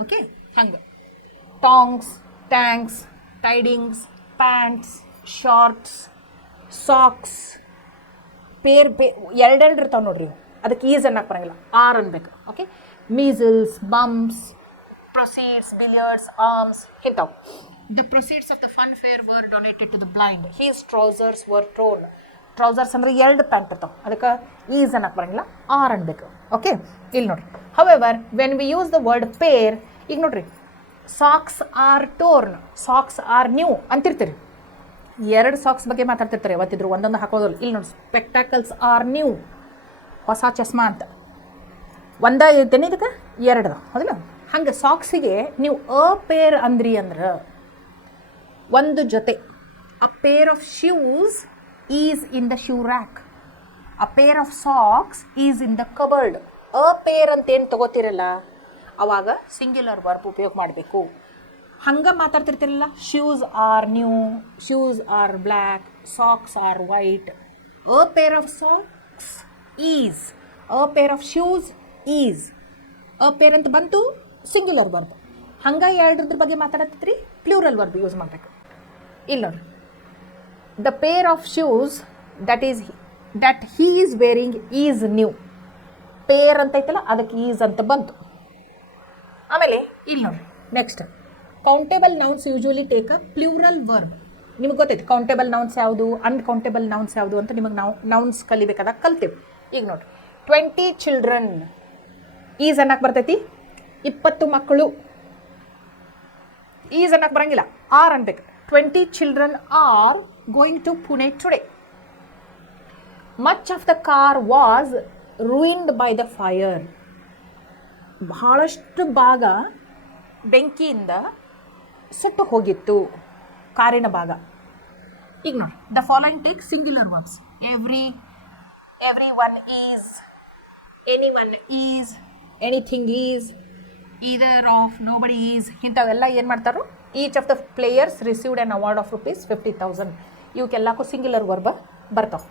Okay, ಹಂಗೆ tongs, thanks, tidings, pants, shorts, socks, ಎರಡೆರಡು ಇರ್ತಾವೆ ನೋಡ್ರಿ. ಅದಕ್ಕೆ ಈಸ್ ಅನ್ನಕ್ಕೆ ಬರಂಗಿಲ್ಲ, ಆರ್ ಅನ್ಬೇಕು. Okay, measles, bumps, proceeds, billiards, arms, ಇಂಥವು. The proceeds of the fun fair were donated to the blind. His trousers were torn. Trousers ಅಂದರೆ 2 ಪ್ಯಾಂಟ್ ಇರ್ತಾವೆ, ಅದಕ್ಕೆ ಈಸ್ ಅನ್ನಕ್ಕೆ ಬರಂಗಿಲ್ಲ, ಆರ್ ಅನ್ಬೇಕು. ಓಕೆ, ಇಲ್ಲಿ ನೋಡ್ರಿ. However when we use the word pair, ಈಗ ನೋಡ್ರಿ, socks are torn, socks are new ಅಂತಿರ್ತೀರಿ. 2 ಸಾಕ್ಸ್ ಬಗ್ಗೆ ಮಾತಾಡ್ತಿರ್ತಾರೆ ಯಾವತ್ತಿದ್ರು, ಒಂದೊಂದು ಹಾಕೋದಿಲ್ಲ. ಇಲ್ಲಿ ನೋಡಿ, ಸ್ಪೆಕ್ಟಾಕಲ್ಸ್ ಆರ್ ನ್ಯೂ, ಹೊಸ ಚಸ್ಮಾ ಅಂತ. ಒಂದೇ ಇರ್ತೇನೆ, ಇದಕ್ಕೆ 2 ಹೌದಿಲ್ಲ. ಹಂಗೆ ಸಾಕ್ಸಿಗೆ ನೀವು ಅ ಪೇರ್ ಅಂದ್ರಿ ಅಂದ್ರೆ ಒಂದು ಜೊತೆ. A pair of shoes is in the shoe rack, a pair of socks is in the cupboard. A pair ಅಂತ ಏನು ತಗೋತಿರಲ್ಲ, ಅವಾಗ ಸಿಂಗ್ಯುಲರ್ ವರ್ಬ್ ಉಪಯೋಗ ಮಾಡಬೇಕು. ಹಂಗೆ ಮಾತಾಡ್ತಿರ್ತಿರಲ್ಲ, shoes are new, shoes are black, socks are white. A pair of socks is, a pair of shoes is. A pair ಅಂತ ಬಂತು, ಸಿಂಗ್ಯುಲರ್ ವರ್ಬ್. ಹಂಗೆ 2 ಬಗ್ಗೆ ಮಾತಾಡತ್ತಿದ್ರಿ, ಪ್ಲೂರಲ್ ವರ್ಬ್ ಯೂಸ್ ಮಾಡಬೇಕು. ಇಲ್ಲಿ ನೋಡಿ, the pair of shoes that he is wearing is new. Pair ಅಂತ ಐತಲ್ಲ, ಅದಕ್ಕೆ ಈಸ್ ಅಂತ ಬಂತು. ಆಮೇಲೆ ಇಲ್ಲಿ ನೋಡಿ, next countable nouns usually take a plural verb. ನಿಮ್ಗೆ ಗೊತ್ತೈತೆ ಕೌಂಟೇಬಲ್ ನೌನ್ಸ್ ಯಾವುದು, ಅನ್ಕೌಂಟೇಬಲ್ ನೌನ್ಸ್ ಯಾವುದು ಅಂತ. ನಿಮಗೆ ನಾವು ನೌನ್ಸ್ ಕಲಿಬೇಕಾದಾಗ ಕಲ್ತೇವೆ. ಈಗ ನೋಡಿರಿ, 20 children ಈಸ್ ಅನ್ನಕ್ಕೆ ಬರ್ತೈತಿ. 20 ಮಕ್ಕಳು, ಈಸ್ ಅನ್ನಕ್ಕೆ ಬರಂಗಿಲ್ಲ, ಆರ್ ಅನ್ಬೇಕು. 20 children are going to Pune today. Much of the car was ruined by the fire. ಬಹಳಷ್ಟು ಭಾಗ ಬೆಂಕಿಯಿಂದ ಸುಟ್ಟು ಹೋಗಿತ್ತು, ಕಾರಿನ ಭಾಗ. ಈಗ ನೋಡಿ, the following take singular verbs. everyone is, anyone is, anything is, either of, nobody is, ಇಂಥವೆಲ್ಲ ಏನು ಮಾಡ್ತಾರೋ. Each of the players received an award of ₹50,000. ಇವಕ್ಕೆಲ್ಲಕ್ಕೂ ಸಿಂಗ್ಯುಲರ್ ವರ್ಬ್ ಬರ್ತಾವೆ.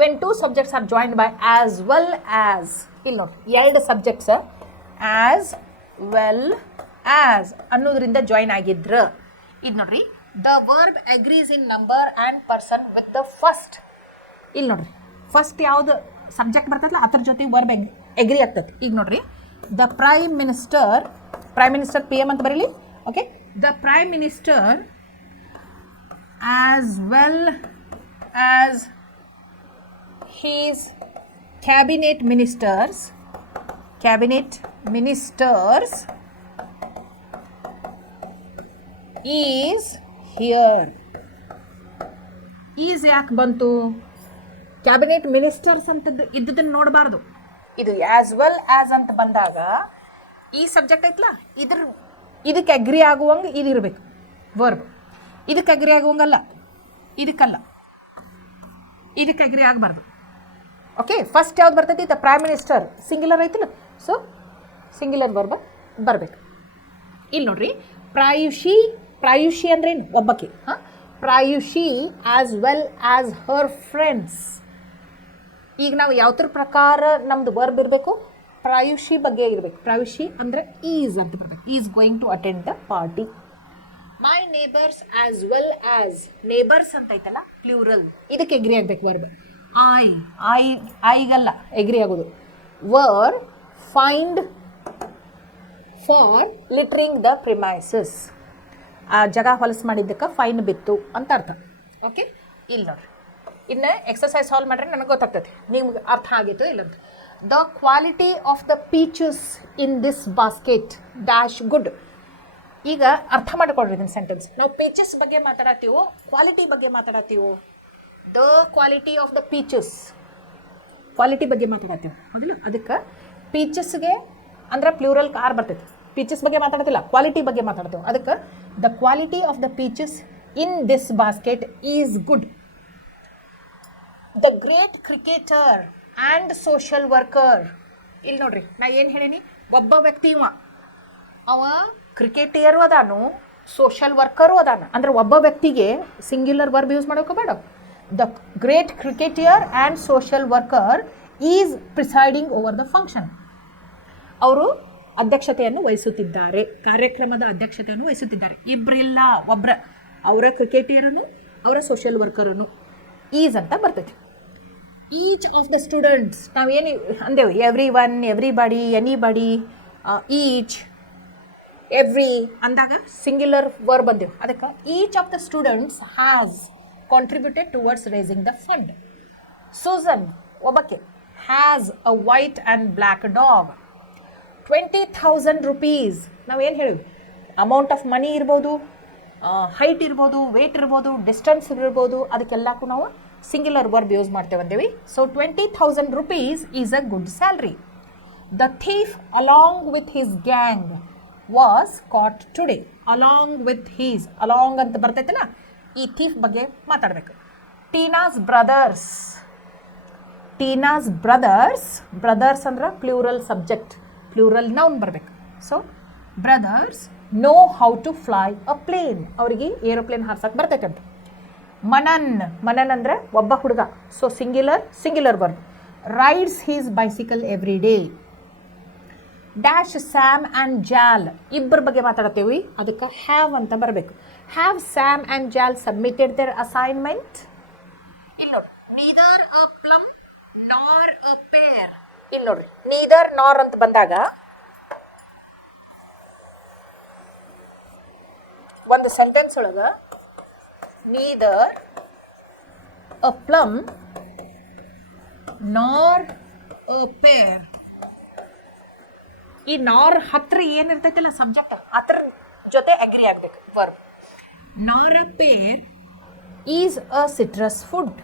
When 2 subjects are joined by as well as, ಇಲ್ಲಿ ನೋಡಿ, 2 subjects as well as ಅನ್ನೋದ್ರಿಂದ join ಆಗಿದ್ರು. ಇದು ನೋಡ್ರಿ, the verb agrees in number and person with the first. ಇಲ್ಲಿ ನೋಡ್ರಿ, ಫಸ್ಟ್ ಯಾವ್ದು ಸಬ್ಜೆಕ್ಟ್ ಬರ್ತೈತಲ್ಲ ಅದ್ರ ಜೊತೆ ವರ್ಬ್ ಎಗ್ರಿ ಆಗ್ತದೆ. ಈಗ ನೋಡ್ರಿ, the prime minister P M ಅಂತ ಬರೀಲಿ. Okay, the prime minister as well as his cabinet ministers is here. Is ಯಾಕೆ ಬಂತು? ಕ್ಯಾಬಿನೆಟ್ ಮಿನಿಸ್ಟರ್ಸ್ ಅಂತದ್ದು ಇದ್ದದನ್ನು ನೋಡಬಾರ್ದು. ಇದು ಆ್ಯಸ್ ವೆಲ್ ಆ್ಯಸ್ ಅಂತ ಬಂದಾಗ ಈ ಸಬ್ಜೆಕ್ಟ್ ಐತಲ್ಲ, ಇದಕ್ಕೆ ಅಗ್ರಿ ಆಗುವಂಗೆ ಇದು ಇರಬೇಕು ವರ್ಬ್. ಇದಕ್ಕೆ ಅಗ್ರಿ ಆಗುವಂಗಲ್ಲ, ಇದಕ್ಕೆ ಅಗ್ರಿ ಆಗಬಾರ್ದು. ಓಕೆ, ಫಸ್ಟ್ ಯಾವ್ದು ಬರ್ತೈತಿ? ದ ಪ್ರೈಮ್ ಮಿನಿಸ್ಟರ್ ಸಿಂಗ್ಯುಲರ್ ಐತಿಲ್ಲ, ಸೊ ಸಿಂಗ್ಯುಲರ್ ವರ್ಬ್ ಬರಬೇಕು. ಇಲ್ಲಿ ನೋಡ್ರಿ, ಪ್ರಾಯುಷಿ ಅಂದ್ರೇನು? ಒಬ್ಬಕ್ಕೆ. Prayushi as well as her friends. ಈಗ ನಾವು ಯಾವ್ದ್ರ ಪ್ರಕಾರ ನಮ್ದು ವರ್ಬ್ ಇರಬೇಕು? ಪ್ರಾಯುಷಿ ಬಗ್ಗೆ ಇರಬೇಕು. ಪ್ರಾಯುಷಿ ಅಂದರೆ ಈಸ್ ಅಂತ ಬರಬೇಕು. Is going to attend the party. My neighbours as well as neighbours ಅಂತ ಐತಲ್ಲ ಪ್ಲೂರಲ್, ಇದಕ್ಕೆ ಎಗ್ರಿ ಆಗ್ಬೇಕು ವರ್ಬ್. ಐಗಲ್ಲ ಎಗ್ರಿ ಆಗೋದು. Var find for littering the premises, ಆ ಜಾಗ ಹೊಲಸು ಮಾಡಿದ್ದಕ್ಕೆ ಫೈನ್ ಬಿತ್ತು ಅಂತ ಅರ್ಥ. ಓಕೆ, ಇಲ್ಲಿ ನೋಡ್ರಿ, ಇನ್ನು ಎಕ್ಸಸೈಸ್ ಸಾಲ್ವ್ ಮಾಡ್ರೆ ನನಗೆ ಗೊತ್ತಾಗ್ತೈತಿ ನಿಮ್ಗೆ ಅರ್ಥ ಆಗಿತ್ತು ಇಲ್ಲಂತ. The quality of the peaches in this basket dash good. ಈಗ ಅರ್ಥ ಮಾಡಿಕೊಡ್ರಿ ಇದನ್ನ ಸೆಂಟೆನ್ಸ್. ನಾವು ಪೀಚಸ್ ಬಗ್ಗೆ ಮಾತಾಡತ್ತೀವೋ ಕ್ವಾಲಿಟಿ ಬಗ್ಗೆ ಮಾತಾಡತ್ತೀವೋ? The quality of the peaches, quality ಬಗ್ಗೆ ಮಾತಾಡತ್ತೀವಿ ಹೌದಿಲ್ಲ. ಅದಕ್ಕೆ ಪೀಚಸ್ಗೆ ಅಂದ್ರೆ ಪ್ಲೂರಲ್ ಕಾರ್ ಬರ್ತೈತಿ. ಪೀಚಸ್ ಬಗ್ಗೆ ಮಾತಾಡ್ತಿಲ್ಲ, ಕ್ವಾಲಿಟಿ ಬಗ್ಗೆ ಮಾತಾಡ್ತೇವೆ. ಅದಕ್ಕೆ the quality of the peaches in this basket is good. The great cricketer and social worker. ಇಲ್ಲಿ ನೋಡ್ರಿ, ನಾ ಏನು ಹೇಳೀನಿ, ಒಬ್ಬ ವ್ಯಕ್ತಿ ಅವ ಕ್ರಿಕೆಟಿಯರು ಅದಾನು, ಸೋಷಿಯಲ್ ವರ್ಕರು ಅದಾನ. ಅಂದ್ರೆ ಒಬ್ಬ ವ್ಯಕ್ತಿಗೆ ಸಿಂಗ್ಯುಲರ್ ವರ್ಬ್ ಯೂಸ್ ಮಾಡೋಕೆ ಬೇಡ. The great cricketer and social worker is presiding over the function. ಅವರು ಅಧ್ಯಕ್ಷತೆಯನ್ನು ವಹಿಸುತ್ತಿದ್ದಾರೆ, ಕಾರ್ಯಕ್ರಮದ ಅಧ್ಯಕ್ಷತೆಯನ್ನು ವಹಿಸುತ್ತಿದ್ದಾರೆ. ಇಬ್ಬರಿಲ್ಲ, ಒಬ್ಬರ, ಅವರ ಕ್ರಿಕೆಟಿಯರನ್ನು ಅವರ ಸೋಷಿಯಲ್ ವರ್ಕರನ್ನು ಈಸ್ ಅಂತ ಬರ್ತೈತಿ. ಈಚ್ ಆಫ್ ದ ಸ್ಟೂಡೆಂಟ್ಸ್, ನಾವೇನು ಅಂದೇವು, every one, everybody, anybody, each, every ಅಂದಾಗ ಸಿಂಗ್ಯುಲರ್ ವರ್ಬ್ ಬಂದೆವು. ಅದಕ್ಕೆ each of the students has contributed towards raising the fund. Susan ಒಬ್ಬಕ್ಕೆ has a white and black dog. 20,000 rupees, ನಾವೇನು ಹೇಳಿವಿ, amount of money ಇರ್ಬೋದು, height ಇರ್ಬೋದು, weight ಇರ್ಬೋದು, distance ಇರ್ಬೋದು, ಅದಕ್ಕೆಲ್ಲಕ್ಕೂ ನಾವು ಸಿಂಗ್ಯುಲರ್ ವರ್ಬ್ ಯೂಸ್ ಮಾಡ್ತೇವೆ ಅಂದೇವಿ. So 20,000 rupees is a good salary. The thief along with his gang was caught today. Along with his, along ಅಂತ ಬರ್ತೈತಲ್ಲ, ಈ ಥೀಫ್ ಬಗ್ಗೆ ಮಾತಾಡಬೇಕು. Tina's brothers, Tina's brothers, brothers ಅಂದ್ರೆ ಪ್ಲೂರಲ್ ಸಬ್ಜೆಕ್ಟ್, ಪ್ಲೂರಲ್ ನೌನ್ ಬರಬೇಕು. So brothers know how to fly a plane, ಅವರಿಗೆ aeroplane ಹಾರ್ಸಕ್ಕೆ ಬರ್ತೈತೆ ಅಂತ. ಮನನ್, ಮನನ್ ಅಂದರೆ ಒಬ್ಬ ಹುಡುಗ, so singular verb. Rides his bicycle every day. Dash Sam and ಜಾಲ್, ಇಬ್ಬರ ಬಗ್ಗೆ ಮಾತಾಡ್ತೇವೆ, ಅದಕ್ಕೆ ಹ್ಯಾವ್ ಅಂತ ಬರಬೇಕು. ಹ್ಯಾವ್ ಸ್ಯಾಮ್ ಆ್ಯಂಡ್ ಜಾಲ್ ಸಬ್ಮಿಟೆಡ್ ದೇರ್ ಅಸೈನ್ಮೆಂಟ್. ಇಲ್ಲಿ ನೋಡಿ, ನೀದರ್ ಅ ಪ್ಲಮ್ ನಾರ್ ಅ ಪೇರ್. ಇಲ್ಲಿ ನೋಡ್ರಿ, ನೀದರ್ ನಾರ್ ಅಂತ ಬಂದಾಗ ಒಂದು ಸೆಂಟೆನ್ಸ್ ಒಳಗೆ ನೀದರ್ ಅ ಪ್ಲಮ್ ನಾರ್ ಅ ಪೇರ್, ಈ ನಾರ್ ಹತ್ರ ಏನಿರ್ತೈತಿಲ್ಲ ಸಬ್ಜೆಕ್ಟ್, ಅದ್ರ ಜೊತೆ ಅಗ್ರಿ ಆಗ್ಬೇಕು verb. Nor a pair is a citrus food,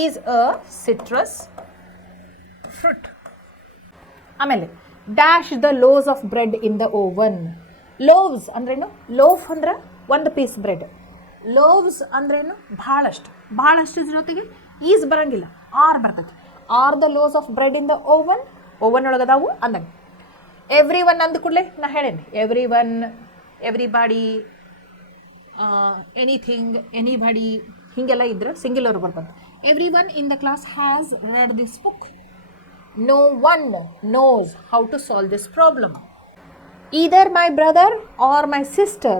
is a citrus fruit. ಆಮೇಲೆ dash the loaves of bread in the oven. Loaves ಅಂದ್ರೇನು? ಲೋಫ್ ಅಂದ್ರೆ ಒಂದು ಪೀಸ್ ಬ್ರೆಡ್. ಲೋವ್ಸ್ ಅಂದ್ರೇನು? ಭಾಳಷ್ಟು. ಭಾಳಷ್ಟು ಜೊತೆಗೆ ಈಸ್ ಬರಂಗಿಲ್ಲ, ಆರ್ ಬರ್ತೈತಿ. Are the loaves of bread in the oven, oven ಒಳಗದಾವು ಅಂದಂಗೆ. ಎವ್ರಿ ಒನ್ ಅಂದ ಕೂಡಲೇ ನಾ ಹೇಳೇನಿ, every one, everybody, anything, anybody, ಹೀಗೆಲ್ಲ ಇದ್ರೆ ಸಿಂಗ್ಯುಲರ್ ಬರ್ತದೆ. Every one in the class has read this book. No one knows how to solve this problem. Either my brother or my sister,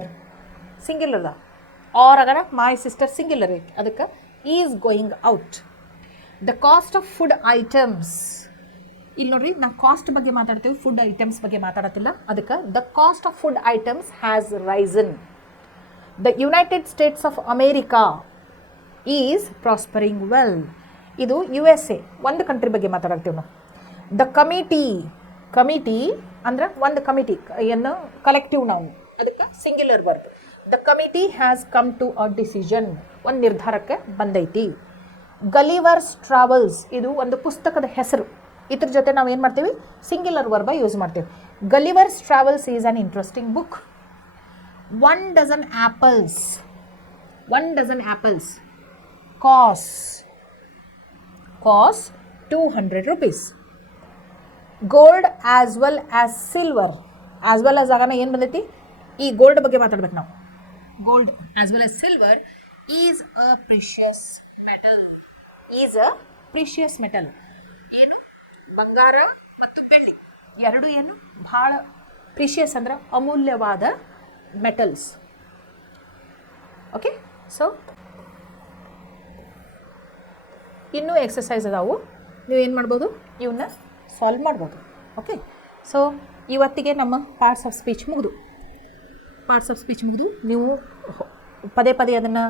singular da, or agara my sister singular ಐತಿ, ಅದಕ್ಕೆ is going out. The cost of food items, ಇಲ್ಲಿ ನೋಡ್ರಿ, ನಾವು cost ಬಗ್ಗೆ ಮಾತಾಡ್ತೀವಿ, food items ಬಗ್ಗೆ ಮಾತಾಡತ್ತಿಲ್ಲ. ಅದಕ್ಕೆ the cost of food items has resin. The United States of America is ಪ್ರಾಸ್ಪರಿಂಗ್ well. ಇದು USA, ಒಂದು ಕಂಟ್ರಿ ಬಗ್ಗೆ ಮಾತಾಡ್ತೀವಿ ನಾವು. ದ ಕಮಿಟಿ ಅಂದ್ರೆ ಒಂದು ಕಮಿಟಿ, ಏನು ಕಲೆಕ್ಟಿವ್ ನಾವು, ಅದಕ್ಕೆ singular verb. The committee has come to a decision, ಒಂದು ನಿರ್ಧಾರಕ್ಕೆ ಬಂದೈತಿ. ಗಲಿವರ್ಸ್ ಟ್ರಾವೆಲ್ಸ್, ಇದು ಒಂದು ಪುಸ್ತಕದ ಹೆಸರು, ಇದ್ರ ಜೊತೆ ನಾವು ಏನು ಮಾಡ್ತೀವಿ, ಸಿಂಗ್ಯುಲರ್ ವರ್ಬ ಯೂಸ್ ಮಾಡ್ತೀವಿ. Gulliver's Travels is an interesting book. 1 dozen apples, 1 dozen apples cost 200 rupees. Gold as well as silver, as well as ಆಗಾನ ಏನು ಬಂದೈತಿ, ಈ ಗೋಲ್ಡ್ ಬಗ್ಗೆ ಮಾತಾಡ್ಬೇಕು ನಾವು. Gold as well as silver is a precious metal. Is a precious metal, ಏನು, ಬಂಗಾರ ಮತ್ತು ಬೆಳ್ಳಿ ಎರಡು ಏನು ಭಾಳ ಪ್ರಿಷಿಯಸ್ ಅಂದ್ರೆ ಅಮೂಲ್ಯವಾದ ಮೆಟಲ್ಸ್. ಓಕೆ. ಸೊ ಇನ್ನೂ ಎಕ್ಸಸೈಸ್ ಅದಾವು, ನೀವೇನು ಮಾಡ್ಬೋದು, ಇವನ್ನ ಸಾಲ್ವ್ ಮಾಡ್ಬೋದು. ಓಕೆ. ಸೊ ಇವತ್ತಿಗೆ ನಮ್ಮ ಪಾರ್ಟ್ಸ್ ಆಫ್ ಸ್ಪೀಚ್ ಮುಗಿದು ನೀವು ಪದೇ ಪದೇ ಅದನ್ನು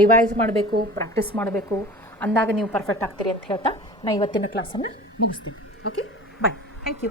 ರಿವೈಸ್ ಮಾಡಬೇಕು, ಪ್ರಾಕ್ಟೀಸ್ ಮಾಡಬೇಕು, ಅಂದಾಗ ನೀವು ಪರ್ಫೆಕ್ಟ್ ಆಗ್ತೀರಿ ಅಂತ ಹೇಳ್ತಾ ನಾನು ಇವತ್ತಿನ ಕ್ಲಾಸನ್ನು ಮುಗಿಸ್ತೀನಿ. Okay, bye, thank you.